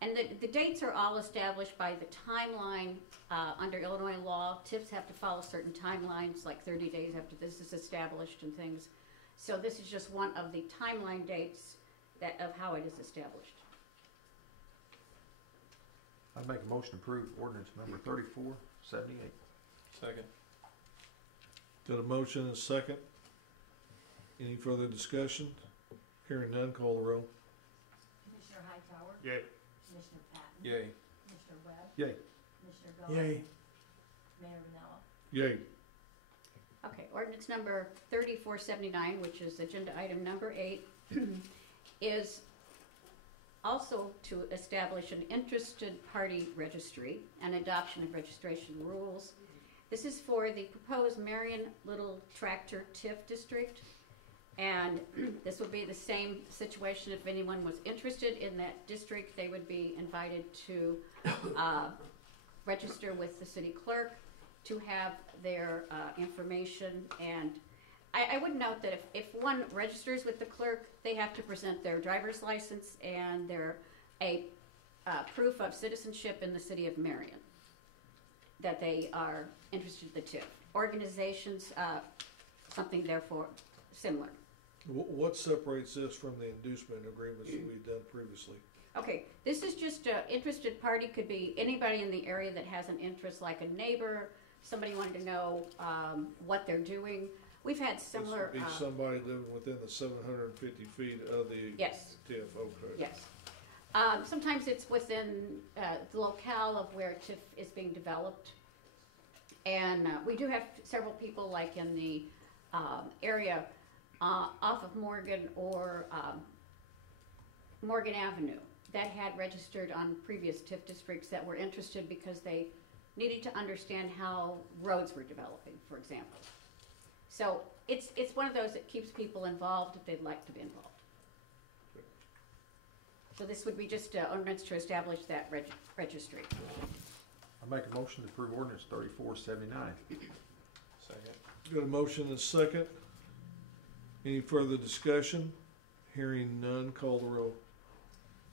And the dates are all established by the timeline under Illinois law. TIFs have to follow certain timelines, like 30 days after this is established and things. So this is just one of the timeline dates of how it is established. I'd make a motion to approve ordinance number 3478. Second. Got a motion and a second. Any further discussion? Hearing none, call the roll. Commissioner Hightower? Yay. Commissioner Patton? Yay. Commissioner Webb? Yay. Commissioner Galt? Yay. Mayor Rinella? Yay. Okay, ordinance number 3479, which is agenda item number 8, is also to establish an interested party registry and adoption of registration rules. This is for the proposed Marion Little Tractor TIF district, and this would be the same situation. If anyone was interested in that district, they would be invited to register with the city clerk to have their information. And I would note that if one registers with the clerk, they have to present their driver's license and a proof of citizenship in the city of Marion, that they are interested in the TIF. Organizations, something therefore similar. What separates this from the inducement agreements that we've done previously? Okay, this is just an interested party, could be anybody in the area that has an interest, like a neighbor, somebody wanted to know what they're doing. We've had similar. This would be somebody living within the 750 feet of the Yes. TIF, okay. Yes. Sometimes it's within the locale of where TIF is being developed. And we do have several people like in the area off of Morgan or Morgan Avenue that had registered on previous TIF districts that were interested because they needed to understand how roads were developing, for example. So it's one of those that keeps people involved if they'd like to be involved. So this would be just an ordinance to establish that registry. I make a motion to approve ordinance 3479. Second. Got a motion and a second. Any further discussion? Hearing none, call the roll.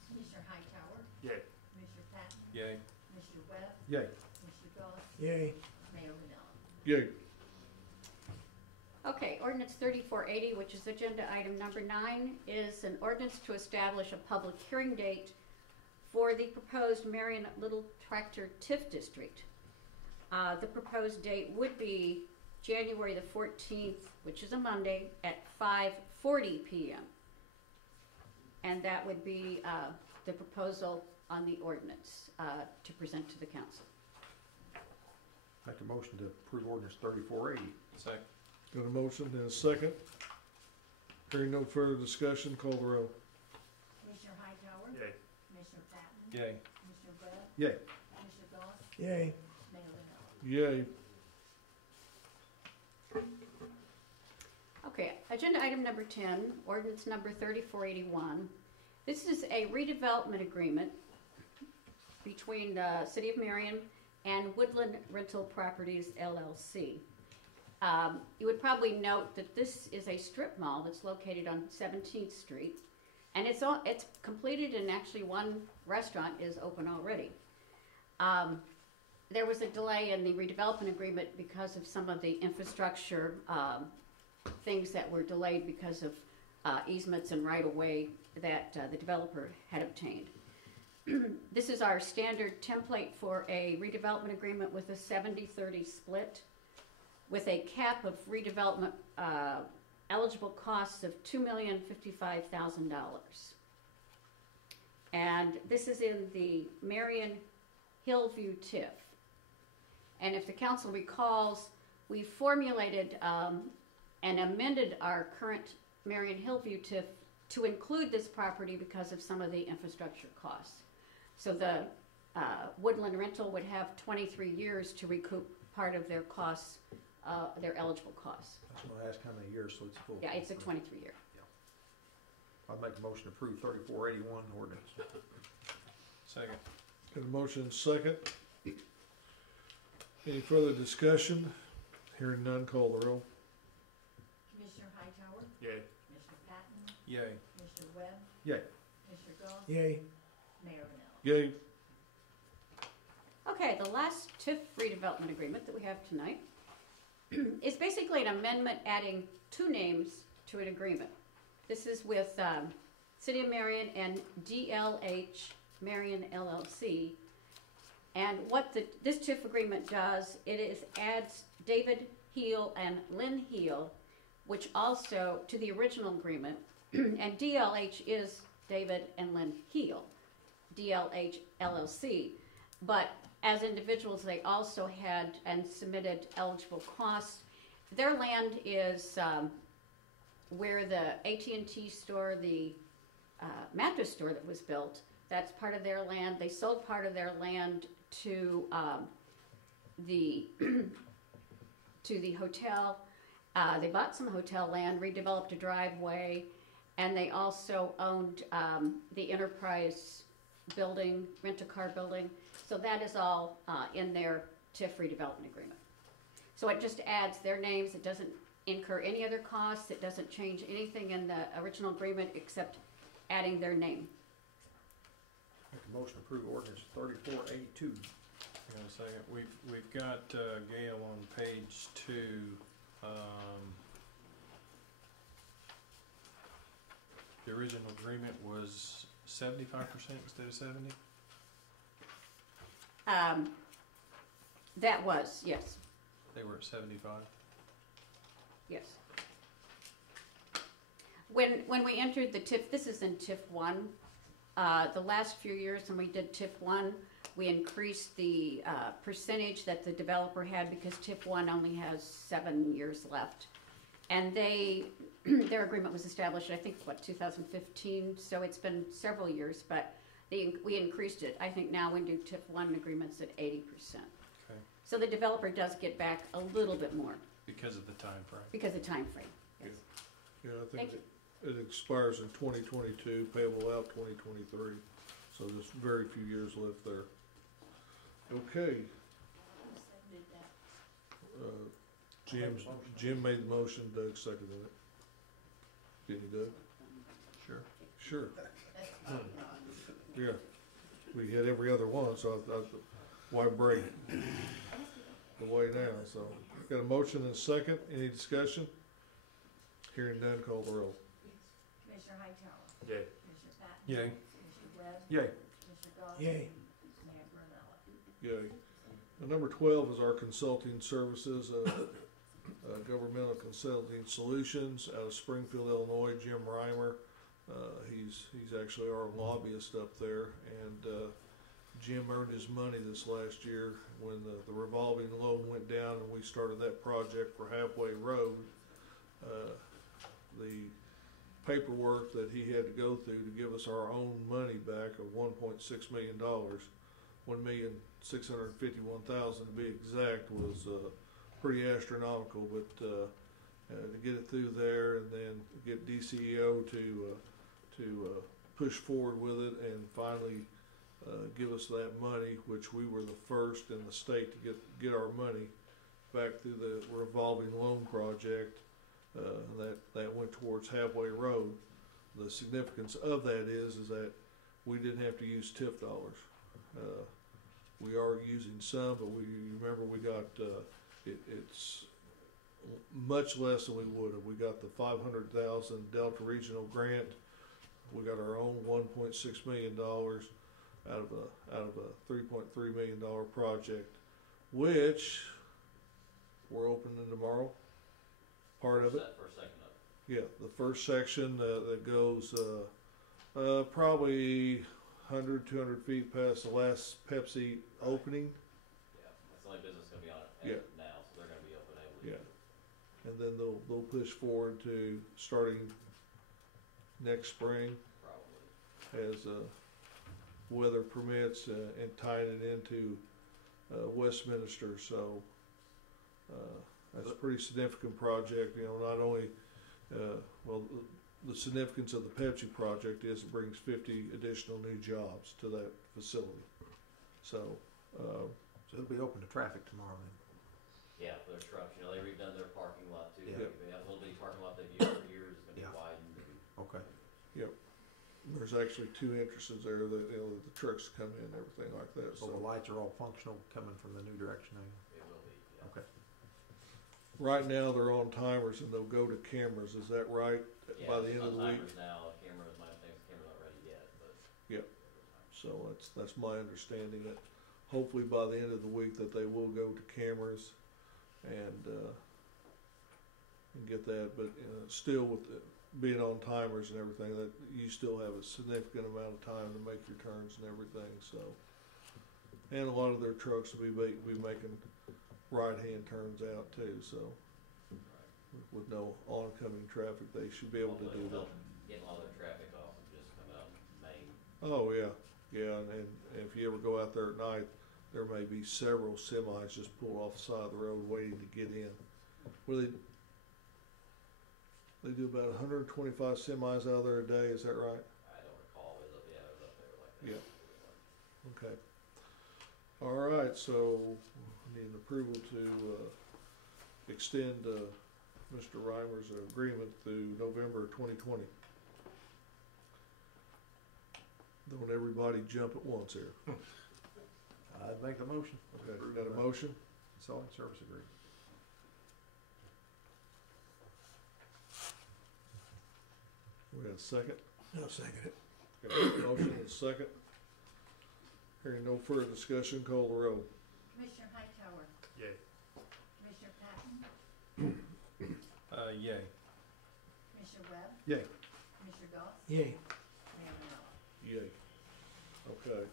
Commissioner Hightower? Yay. Commissioner Patton? Yay. Commissioner Webb? Yay. Commissioner Goss? Yay. Mayor Rinella? Yay. Okay, ordinance 3480, which is agenda item number 9, is an ordinance to establish a public hearing date for the proposed Marion Little Tractor TIF district. The proposed date would be January the 14th, which is a Monday, at 5:40 p.m. And that would be the proposal on the ordinance to present to the council. Make a motion to approve ordinance 3480. Second. Got a motion and a second. Hearing no further discussion, call the roll. Commissioner Hightower? Yay. Commissioner Patton? Yay. Commissioner Webb? Yay. Commissioner Goss? Yay. Mayor Rinella? Yay. Okay, agenda item number 10, ordinance number 3481. This is a redevelopment agreement between the City of Marion and Woodland Rental Properties, LLC. You would probably note that this is a strip mall that's located on 17th Street, and it's completed, and actually one restaurant is open already. There was a delay in the redevelopment agreement because of some of the infrastructure things that were delayed because of easements and right-of-way that the developer had obtained. This is our standard template for a redevelopment agreement with a 70-30 split, with a cap of redevelopment eligible costs of $2,055,000. And this is in the Marion Hillview TIF. And if the council recalls, we formulated and amended our current Marion Hillview TIF to include this property because of some of the infrastructure costs. So the Woodland Rental would have 23 years to recoup part of their costs, their eligible costs. I was going to ask how many years, so it's full. Yeah, it's a 23-year. I'd make a motion to approve 3481 ordinance. Second. Got a motion and a second. Any further discussion? Hearing none, call the roll. Commissioner Hightower? Yay. Commissioner Patton? Yay. Commissioner Webb? Yay. Commissioner Goss? Yay. Mayor Rinella? Yay. Okay, the last TIF redevelopment agreement that we have tonight is basically an amendment adding 2 names to an agreement. This is with City of Marion and DLH Marion LLC. And what this TIF agreement does, adds David Heel and Lynn Heel, which also to the original agreement, and DLH is David and Lynn Heel, DLH LLC. But as individuals, they also had and submitted eligible costs. Their land is where the AT&T store, the mattress store that was built, that's part of their land. They sold part of their land to the hotel. They bought some hotel land, redeveloped a driveway, and they also owned the Enterprise building, rent-a-car building. So that is all in their TIF redevelopment agreement. So it just adds their names. It doesn't incur any other costs. It doesn't change anything in the original agreement except adding their name. Make a motion to approve ordinance 3482. Hang on a second. We've got Gail on page 2. The original agreement was 75% instead of 70. That was, yes, They were at 75. yes. When we entered the TIF, this is in TIF 1, the last few years when we did TIF 1, we increased the percentage that the developer had because TIF 1 only has 7 years left. And their agreement was established, I think, 2015, so it's been several years, but we increased it. I think now we do TIF 1 agreements at 80%. Okay. So the developer does get back a little bit more Because of the time frame. because of time frame. Yes. Yeah, I Thank think it expires in 2022, payable out 2023. So there's very few years left there. Okay, Jim made the motion, Doug seconded it. Get me, Doug? Sure. Sure. Yeah, we hit every other one, so why break the way now? So, got a motion and a second. Any discussion? Hearing none, call the roll. Commissioner Hightower. Yay. Commissioner Patton. Yay. Commissioner Webb. Yay. Commissioner Galt. Yay. Mayor Rinella. Yay. Number 12 is our consulting services, Governmental Consulting Solutions out of Springfield, Illinois. Jim Reimer, he's actually our lobbyist up there, and Jim earned his money this last year when the revolving loan went down and we started that project for Halfway Road. The paperwork that he had to go through to give us our own money back of $1.6 million, $1,651,000 to be exact, was pretty astronomical. But to get it through there and then get DCEO to push forward with it and finally give us that money, which we were the first in the state to get our money back through the revolving loan project. That went towards Halfway Road. The significance of that is that we didn't have to use TIF dollars. We are using some, but remember we got it's much less than we would have. We got the 500,000 Delta Regional grant. We got our own $1.6 million out of a $3.3 million project, which we're opening tomorrow. Part of it. First section of it. Yeah, the first section that goes probably 100, 200 feet past the last Pepsi opening. Yeah, that's the only business gonna be on it now, so they're gonna be open able to. Yeah, and then they'll push forward to starting next spring. Probably. As weather permits and tying it into Westminster. So that's a pretty significant project. You know, not only the significance of the Pepsi project is it brings 50 additional new jobs to that facility. So it'll be open to traffic tomorrow then. Yeah, for their trucks, you know, they redone their parking lot too. Yeah. They have a little bitty parking lot they've used for years, it's gonna be widened. Okay. Yep. There's actually 2 entrances there that the trucks come in and everything like that. So the lights are all functional coming from the new direction now? It will be, yeah. Okay. Right now they're on timers and they'll go to cameras. Is that right? Yeah, By the end of the week. timers now, cameras, my thing's camera's not ready yet, but. Yep. So that's my understanding that hopefully by the end of the week that they will go to cameras and get that. But still with being on timers and everything, that you still have a significant amount of time to make your turns and everything. So, and a lot of their trucks will be making right-hand turns out too. So, with no oncoming traffic, they should be able to do that. Getting a lot of their traffic off and just coming out Main. Oh yeah, and if you ever go out there at night, there may be several semis just pulled off the side of the road waiting to get in. Well, they do about 125 semis out there a day. Is that right? I don't recall, it was up there like that. Yeah. Okay. All right, so we need an approval to extend Mr. Reimer's agreement through November 2020. Don't everybody jump at once here. I'd make the motion. Okay, got a motion? Consulting service agreement. We got a second? I'll second it. Got a motion and a second. Hearing no further discussion, call the roll. Commissioner Hightower, Yay. Commissioner Patton, Yay. Commissioner Webb, Yay. Commissioner Goss, Yay. Mayor Rinella. Yay. Okay.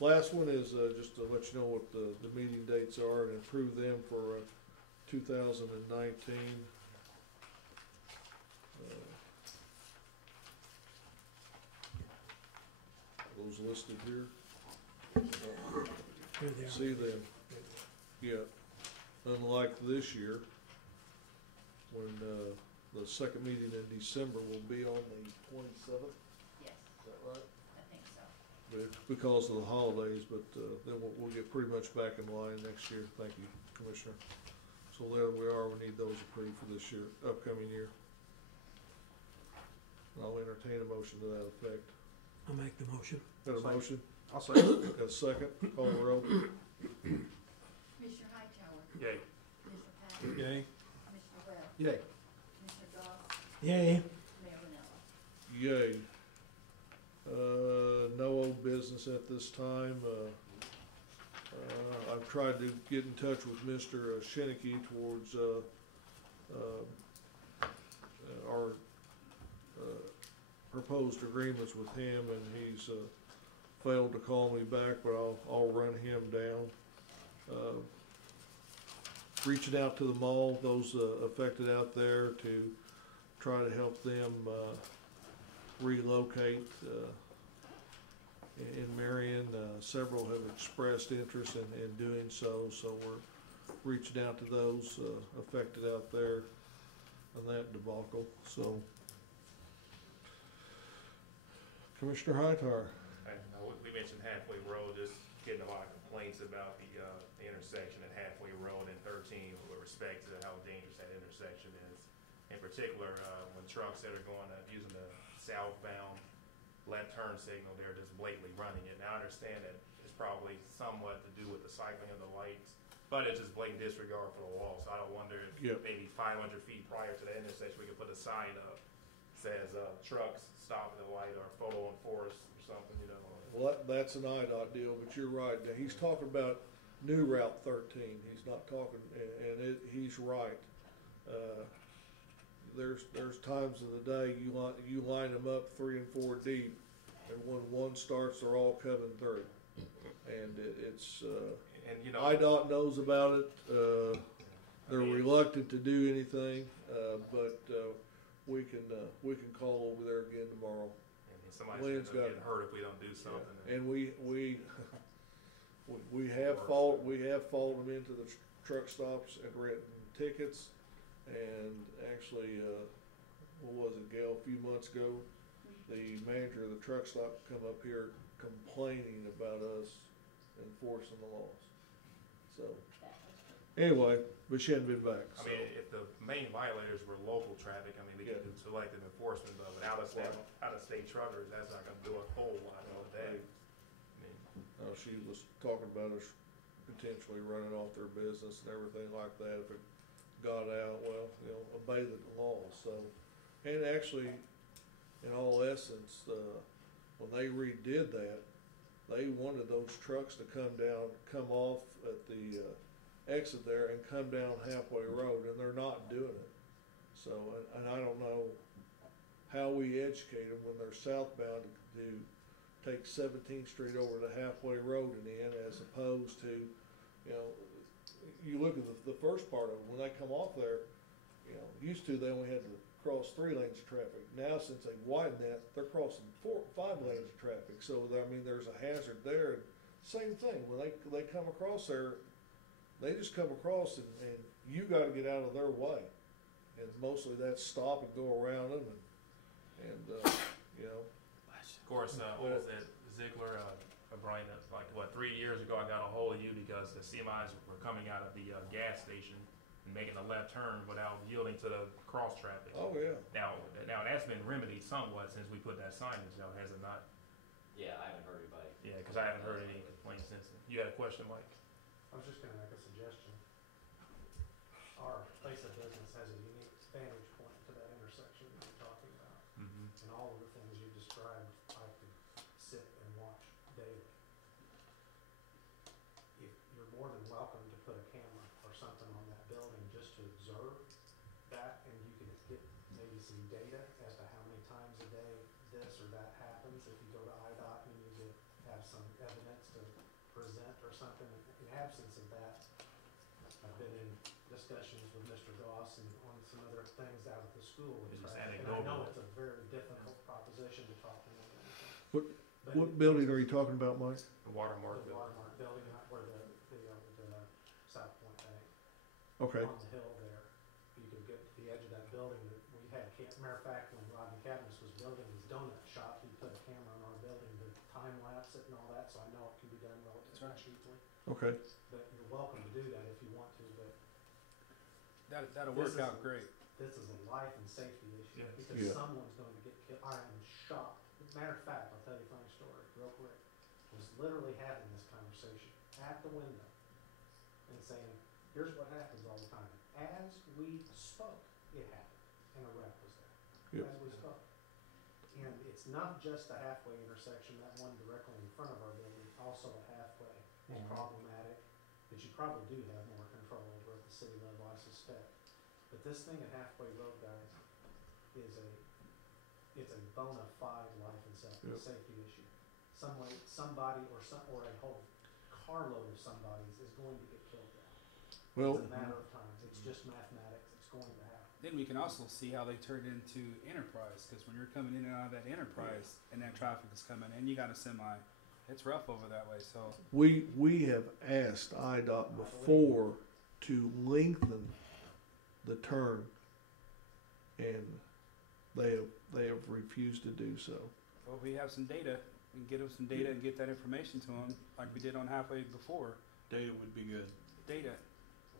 Last one is, just to let you know what the meeting dates are and approve them for, 2019. Those listed here. Here they are. See them. Yeah. Unlike this year, when, the second meeting in December will be on the 27th. Yes, Is that right? I think so. Because of the holidays, but then we'll get pretty much back in line next year. Thank you, Commissioner. So there we are, we need those approved for this year, upcoming year. I'll entertain a motion to that effect. I'll make the motion. Got a motion? I'll second. Got a second? Call the roll. Commissioner Hightower, Yay. Commissioner Patton, Yay. Commissioner Webb, Yay. Commissioner Goss, Yay. Mayor Rinella. Yay. No old business at this time. I've tried to get in touch with Mr. Shenicky towards, our, proposed agreements with him, and he's, failed to call me back, but I'll run him down. Reaching out to the mall, those, affected out there to try to help them, relocate, in Marion. Several have expressed interest in doing so we're reaching out to those affected out there on that debacle. So, Commissioner Hightower. We mentioned Halfway Road, just getting a lot of complaints about the intersection at Halfway Road and 13 with respect to how dangerous that intersection is. In particular, when trucks that are going, using the southbound left turn signal, they're just blatantly running it. Now I understand that it's probably somewhat to do with the cycling of the lights, but it's just blatant disregard for the law. So I don't wonder if maybe 500 feet prior to the intersection, we could put a sign up says trucks stop at the light or photo enforced or something, you know. Well, that's an IDOT deal, but you're right. Now, he's talking about new Route 13. He's not talking, and he's right. There's times of the day you line them up 3 and 4 deep, and when one starts, they're all coming through. And it's and you know, IDOT knows about it. They're reluctant to do anything, but we can call over there again tomorrow. Somebody's gonna get hurt if we don't do something. Yeah. And we have followed them into the truck stops and written tickets. And actually, what was it, Gail? A few months ago, the manager of the truck stop come up here complaining about us enforcing the laws. So, anyway, but she hadn't been back. I mean, if the main violators were local traffic, I mean, we could do selective enforcement, but with out-of-state truckers, that's not gonna do a whole lot of that. She was talking about us potentially running off their business and everything like that if it got out. Well, you know, obey the laws. So, and actually, in all essence, when they redid that, they wanted those trucks to come off at the exit there and come down Halfway Road, and they're not doing it. So, and I don't know how we educate them when they're southbound to take 17th Street over to Halfway Road and in, as opposed to, you know, you look at the first part of it, when they come off there, you know, used to they only had to cross 3 lanes of traffic. Now, since they widened that, they're crossing 4, 5 lanes of traffic. So, I mean, there's a hazard there. And same thing, when they come across there, they just come across and you got to get out of their way. And mostly that's stop and go around them and you know. Of course, what is that, Ziegler, Brian, like what, 3 years ago I got a hold of you because the semis were coming out of the gas station and making a left turn without yielding to the cross traffic. Oh yeah. Now that's been remedied somewhat since we put that signage out, has it not? Yeah, I haven't heard anybody. Yeah, because I haven't heard any complaints since then. You had a question, Mike? I was just gonna make a suggestion. Our place of business has a unique vantage point to that intersection that you're talking about. Mm-hmm. And all of the things you described, I could sit and watch daily. If you're more than welcome to put a camera or something on that building just to observe that, and you could get maybe some data as to how many times a day this or that happens. If you go to IDOT and you get, have some evidence to present or something, in absence of that, I've been in discussions with Mr. Goss and on some other things out at the school with It's just traffic, and I know anecdotal. it's a very difficult proposition to talk to them. What building are you talking about, Mike? The Watermark. The Watermark building, not where the South Point Bank. Okay. On the hill there, you could get to the edge of that building that we had, matter of fact, when Rodney Cadmus was building his donut shop, he put a camera on our building to time lapse it and all that, so I know it can be done relatively cheaply. Okay. But you're welcome to do that if you want to, but. That'll work out great. This is a life and safety issue, Yes. because Yeah. someone's going to get killed. I am shocked. Matter of fact, I'll tell you a funny story, real quick. Was literally having this conversation at the window and saying, here's what happens all the time. As we spoke, it happened, and a wreck was there. Yep. As we spoke. And it's not just the halfway intersection, that one directly in front of our building, also a halfway is problematic, but you probably do have more control over at the city level, I suspect. But this thing at Halfway Road, guys, is it's a bona fide life and safety issue. Somebody or a whole carload of somebody's is going to get killed there. Well, It's a matter of time. It's just mathematics. It's going to happen. Then we can also see how they turn it into enterprise, because when you're coming in and out of that enterprise and that traffic is coming in, you got a semi. It's rough over that way. So we have asked IDOT before to lengthen the turn, and they have refused to do so. well, we have some data. We can get them some data and get that information to them, like we did on Halfway before. Data would be good. Data.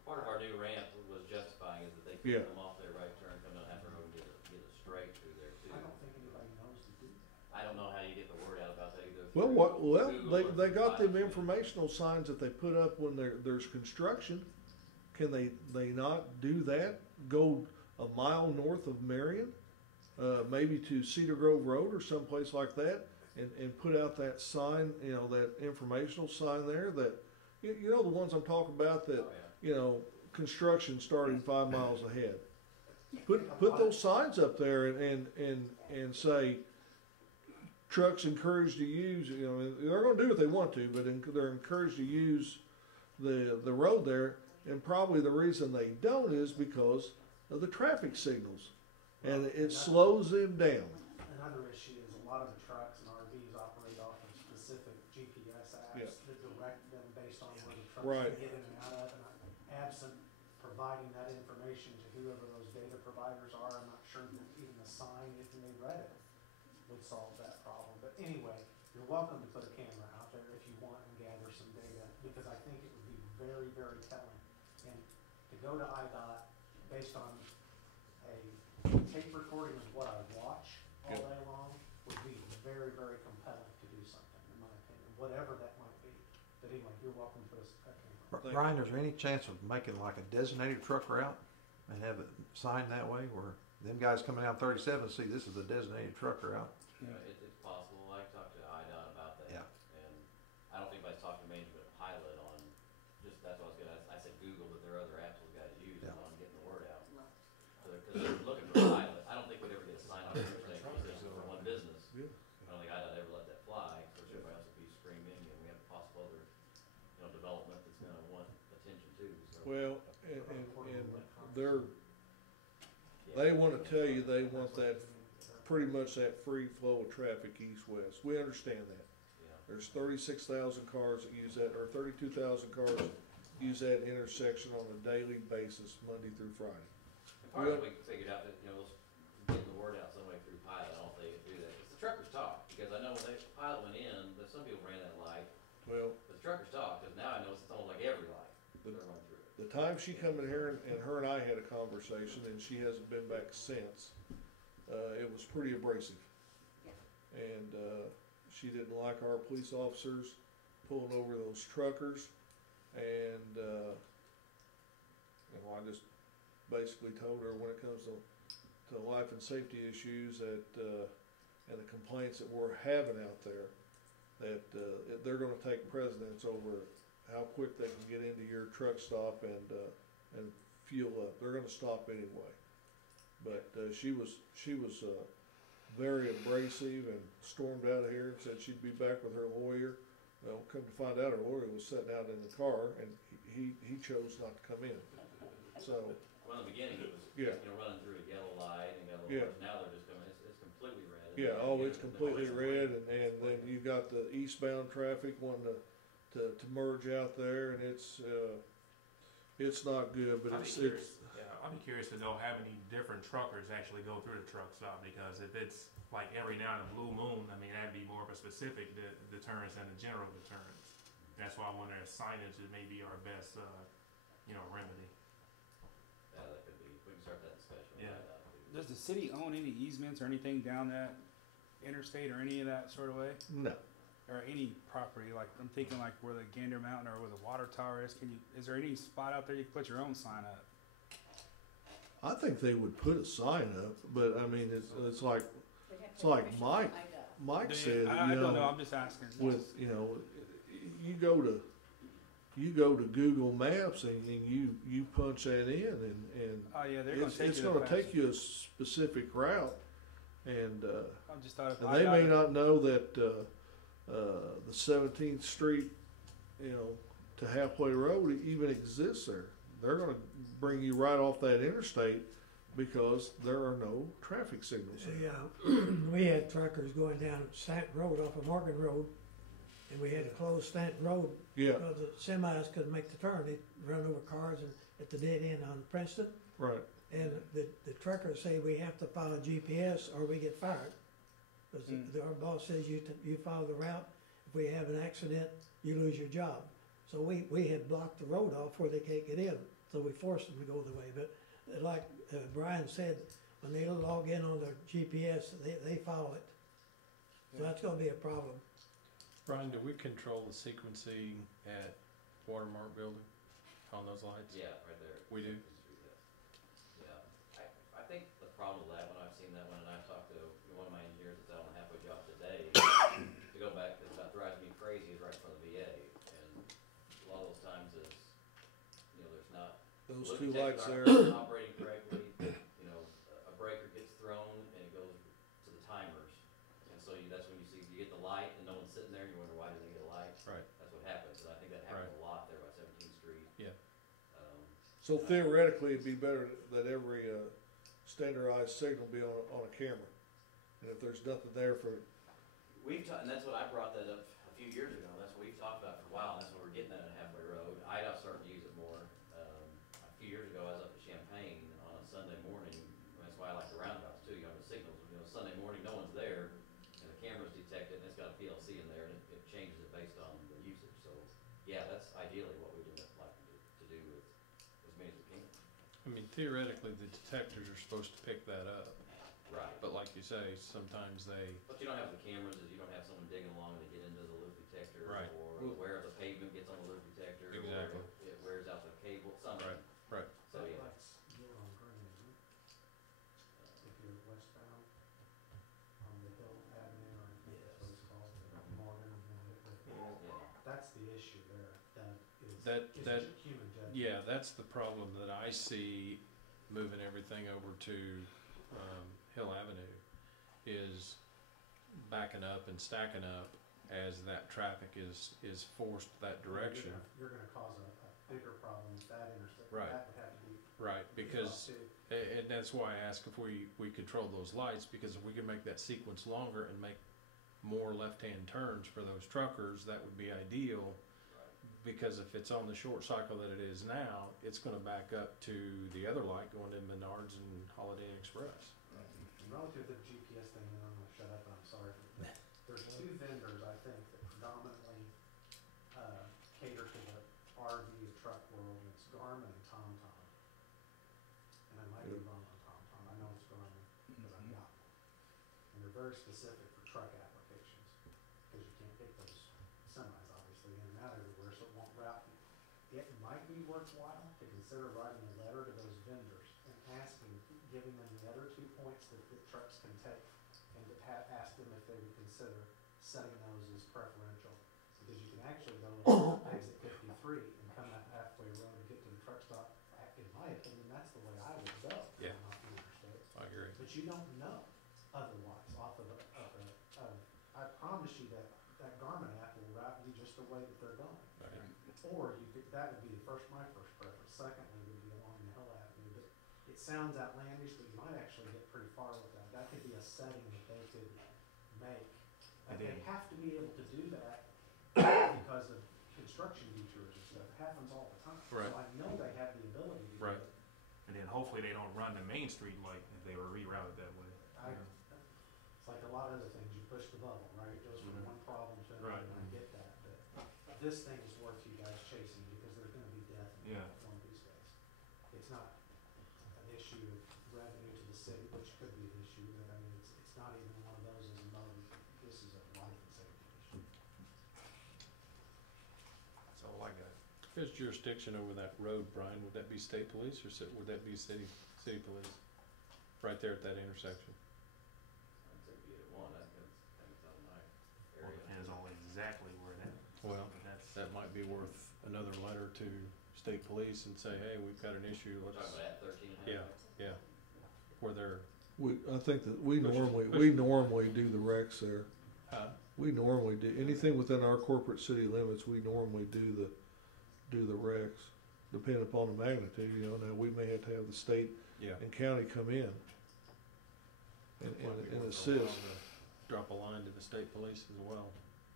Part of our new ramp was justifying is that they could come off their right turn, come down Halfway Road and get a straight through there too. I don't think anybody knows to do that. I don't know how you get the word out about that either. They got them informational signs that they put up when there's construction. Can they not do that? Go a mile north of Marion, maybe to Cedar Grove Road or someplace like that, and put out that sign, that informational sign there that, you know the ones I'm talking about that, construction starting 5 miles ahead. Put those signs up there and say, trucks encouraged to use, they're going to do what they want to, but they're encouraged to use the road there. And probably the reason they don't is because of the traffic signals, and it slows them down. Another issue is a lot of the trucks and RVs operate off of specific GPS apps that direct them based on where the trucks can get in and out of. And absent providing that information to whoever those data providers are, I'm not sure that even a sign, if they read it, would solve that problem. But anyway, you're welcome to put a camera out there if you want and gather some data, because I think it would be very, very telling. And to go to IDOT based on a tape recording of what I watch all day long would be very, very compelling to do something, in my opinion, whatever that might be. But anyway, you're welcome to put a camera. Brian, is there any chance of making like a designated truck route and have it signed that way where them guys coming down 37 see this is a designated truck route? It's possible. I talked to IDOT about that. Yeah. And I don't think anybody's talked to management pilot on, just that's what I was gonna, I said Google, but there are other apps those guys use on getting the word out. So they're looking for a pilot. I don't think we'd ever get a sign off everything for one business. I don't think IDOT ever let that fly, so everybody else would be screaming, and we have a possible other, development that's gonna want attention too, so. Well, and they want to tell you they want that, pretty much that free flow of traffic east-west. We understand that. There's 36,000 cars that use that, or 32,000 cars use that intersection on a daily basis, Monday through Friday. Part of it, we figured out that, getting the word out some way through pilot, I don't think they could do that. It's the truckers talk, because I know when the pilot went in, that some people ran that light. Well, but the truckers talk, because now I know it's almost like every light. The time she come in here and her and I had a conversation, and she hasn't been back since, it was pretty abrasive. And she didn't like our police officers pulling over those truckers, and you know, I just basically told her when it comes to life and safety issues that and the complaints that we're having out there, that they're going to take precedence over how quick they can get into your truck stop and fuel up. They're going to stop anyway. But she was very abrasive and stormed out of here and said she'd be back with her lawyer. Well, come to find out, her lawyer was sitting out in the car, and he chose not to come in. So. Well, in the beginning, it was, yeah, you know, running through a yellow light and yellow yeah, lights. Now they're just going, it's completely red. Yeah, oh, it's completely red, and then you got the eastbound traffic wanting to merge out there, and it's not good, but I'd be curious to know how many different truckers actually go through the truck stop, because if it's like every now and a blue moon, I mean, that'd be more of a specific deterrence than a general deterrence. That's why I wonder if signage may be our best, remedy. Yeah, that could be. We can start that discussion. Yeah. Does the city own any easements or anything down that interstate or any of that sort of way? No. Or any property, like I'm thinking like where the Gander Mountain or where the water tower is, is there any spot out there you can put your own sign up? I think they would put a sign up, but I mean, it's like Mike said. I don't know. I'm just asking. With you go to Google Maps and you punch that in, and oh yeah, it's going to take you a specific route, and I just thought and they may not know that the 17th Street, to Halfway Road even exists there. They're going to bring you right off that interstate because there are no traffic signals there. Yeah, we had truckers going down Stanton Road off of Morgan Road, and we had to close Stanton Road because the semis couldn't make the turn. They run over cars and at the dead end on Princeton. Right. And the truckers say we have to follow GPS or we get fired. Because our boss says you follow the route. If we have an accident, you lose your job. So we had blocked the road off where they can't get in. So we forced them to go the way. But like Brian said, when they log in on their GPS, they follow it. So that's going to be a problem. Brian, do we control the sequencing at Watermark Building on those lights? Yeah, right there. We do? Yeah. I think the problem with that, when I've seen that one, and I've talked to one of my engineers that's out on a halfway job today, to go back, because that drives me crazy, is right in front of the VA. And a lot of those times is, there's not... Those two lights there. Operating correctly, a breaker gets thrown and it goes to the timers. And so that's when you get the light and no one's sitting there and you wonder why did they get a light? Right. That's what happens. And I think that happens a lot there by 17th Street. Yeah. So theoretically, it'd be better that every standardized signal be on a camera. And if there's nothing there for... And that's what I brought that up a few years ago. That's what we've talked about for a while. And that's what we're getting at Halfway Road. IDOT's starting to use it more. A few years ago, I was up at Champaign on a Sunday morning. That's why I like the roundabouts too. You know, the signals. Sunday morning, no one's there, and the cameras detect it, and it's got a PLC in there, and it changes it based on the usage. So, yeah, that's ideally what we would like to do with as many as we can. I mean, theoretically, the detectors are supposed to pick that up. Right. But like you say, sometimes they... What you don't have with the cameras is you don't have someone digging along and they get into the loop detector, right, or where the pavement gets on the loop detector, exactly, or it wears out the cable, something. Right. So, yeah. You're on green, isn't it? If you're westbound on the Hill Avenue, or I think that's what it's called, Morgan, that's the issue there. That is human judgment. Yeah, that's the problem that I see moving everything over to Hill Avenue, is backing up and stacking up as that traffic is forced that direction. You're going to cause a bigger problem with that intersection. Right. That would have to be Because, and that's why I ask if we control those lights, because if we can make that sequence longer and make more left-hand turns for those truckers, that would be ideal. Because if it's on the short cycle that it is now, it's going to back up to the other light going to Menards and Holiday Inn Express. Relative to the GPS thing, and I'm going to shut up, and I'm sorry. There's two vendors, I think, that predominantly cater to the RV truck world. It's Garmin and TomTom. And I might be wrong on TomTom. I know it's Garmin because I've got one. And they're very specific for truck applications. get those semis obviously in and out everywhere, so it won't route. It might be worthwhile to consider writing a letter to those vendors and asking, giving them the other 2 points that the trucks can take, and to ask them if they would consider setting those as preferential. Because you can actually go exit 53 and come out halfway road and get to the truck stop. In my opinion, that's the way I would go. Yeah. Off the interstate. I agree. But you don't know otherwise off of I promise you that Garmin app will route you just the way that they're going. Right. Or you could, that would be my first preference. Secondly would be along the Hill Avenue, but it sounds outlandish, but you might actually get pretty far with that. That could be a setting that they could make. And they have to be able to do that because of construction detours and stuff. It happens all the time. Right. So I know they have the ability to do Right. it. And then hopefully they don't run to Main Street like if they were rerouted that way. It's like a lot of other things, you push the bubble, right? It goes from one problem to another, Right. and I get that, but this thing is worth you guys chasing because there's gonna be death in one of these days. It's not an issue of revenue to the city, which could be an issue, but I mean, it's not even one of those as a motive. This is a life and safety issue. That's all I got. Whose jurisdiction over that road, Brian? Would that be state police or would that be city police? Right there at that intersection. I'd say be at one, that's on my Well, area. depends on exactly where that. Well, But that's that might be worth another letter to state police and say, hey, we've got an issue. We're Let's, talking about at 13 and a half. yeah, where they're, I think that we Push- normally do the recs there. We normally do, anything within our corporate city limits, we normally do the recs, depending upon the magnitude, you know. Now, we may have to have the state yeah. and county come in and Might be and worth a while assist. to drop a line to the state police as well.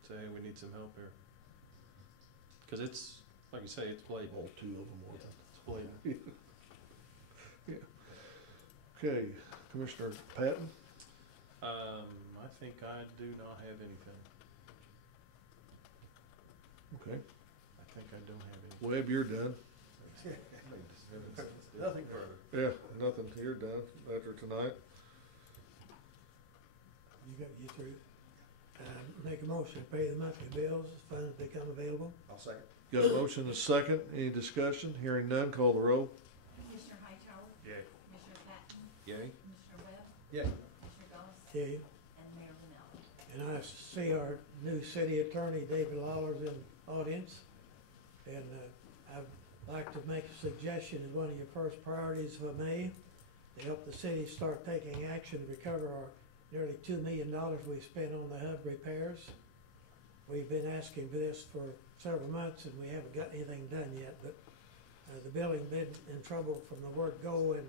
Say, hey, we need some help here. Cause it's, like you say, it's blatant. All two of them were. Yeah, it's blatant. Okay, Commissioner Patton? I think I do not have anything. Okay. I think I don't have anything. Webb, you're done. Nothing further. Yeah, nothing, you're done after tonight. You through. Make a motion to pay the monthly bills as funds become available. I'll second. Got a motion and a second, any discussion? Hearing none, call the roll. Commissioner Hightower? Yay. Commissioner Patton? Yay? Commissioner Webb? Yeah. Commissioner Goss? Yeah. And Mayor Rinella. And I see our new city attorney, David Lawler's in the audience. And I'd like to make a suggestion as one of your first priorities, if I may, to help the city start taking action to recover our nearly $2 million we spent on the hub repairs. We've been asking for this for several months and we haven't got anything done yet, but the building's been in trouble from the word go, and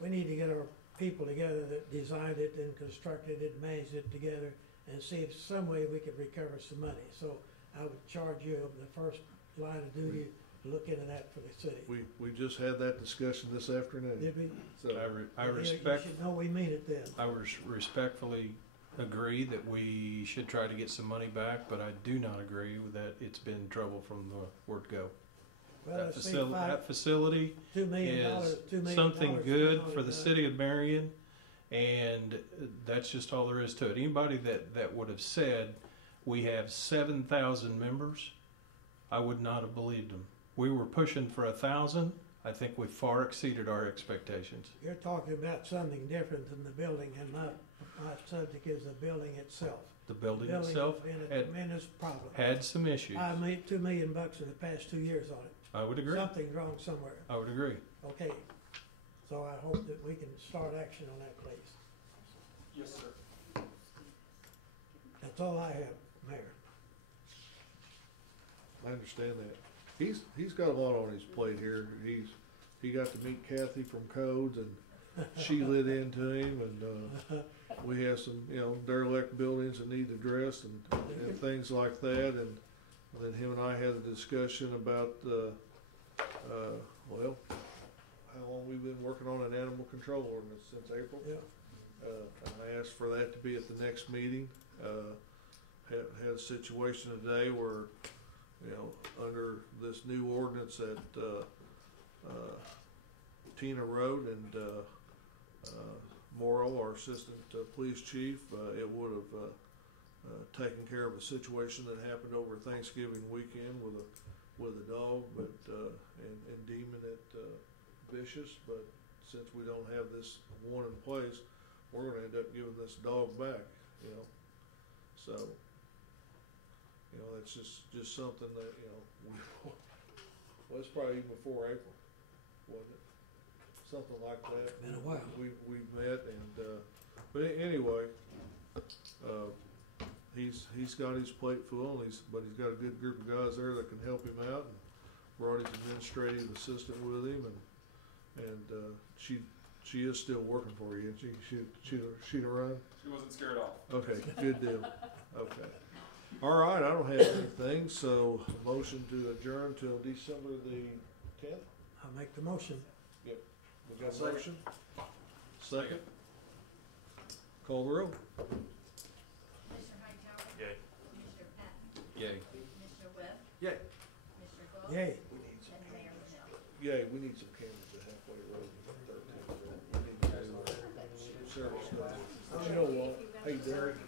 we need to get our people together that designed it and constructed it, managed it together, and see if some way we could recover some money. So I would charge you of the first line of duty to look into that for the city. We just had that discussion this afternoon. Did we? So, You should know we mean it then. I respectfully agree that we should try to get some money back, but I do not agree with that it's been trouble from the word go. Well, That facility $2 million, is $2 million something good spent for on the it. city of Marion, and that's just all there is to it. Anybody that would have said we have 7,000 members, I would not have believed them. We were pushing for 1,000. I think we far exceeded our expectations. You're talking about something different than the building, and my subject is the building itself. The building itself has been a had, tremendous problem. had some issues. I made $2 million in the past 2 years on it. I would agree. Something's wrong somewhere. I would agree. Okay, so I hope that we can start action on that, please. Yes, sir. That's all I have, Mayor. I understand that. He's got a lot on his plate here. He got to meet Kathy from Codes, and she lit into him, and we have some, derelict buildings that need addressed and things like that. And then him and I had a discussion about, how long we've been working on an animal control ordinance since April. Yeah. And I asked for that to be at the next meeting. Had a situation today where, under this new ordinance at Tina Road and Morrow, our assistant police chief, it would have taking care of a situation that happened over Thanksgiving weekend with a dog, but and deeming it vicious. But since we don't have this one in place, we're going to end up giving this dog back. You know, so you know that's just something that well, it's probably even before April, wasn't it? Something like that. Been a while. We met and but anyway, he's got his plate full, and but he's got a good group of guys there that can help him out. And brought his administrative assistant with him, and she is still working for you, isn't she? She'd run. She wasn't scared off. Okay, good deal. Okay. All right, I don't have anything, so motion to adjourn till December the 10th. I'll make the motion. Yep. We got a motion? Second? Call the roll. Commissioner Hightower? Yay. Commissioner Patton? Yay. Commissioner Webb? Yay. Commissioner Goss? Yay. And Mayor Rinella. Yeah, we need some cameras at halfway road. We need to do service. You know what? Hey, Derek,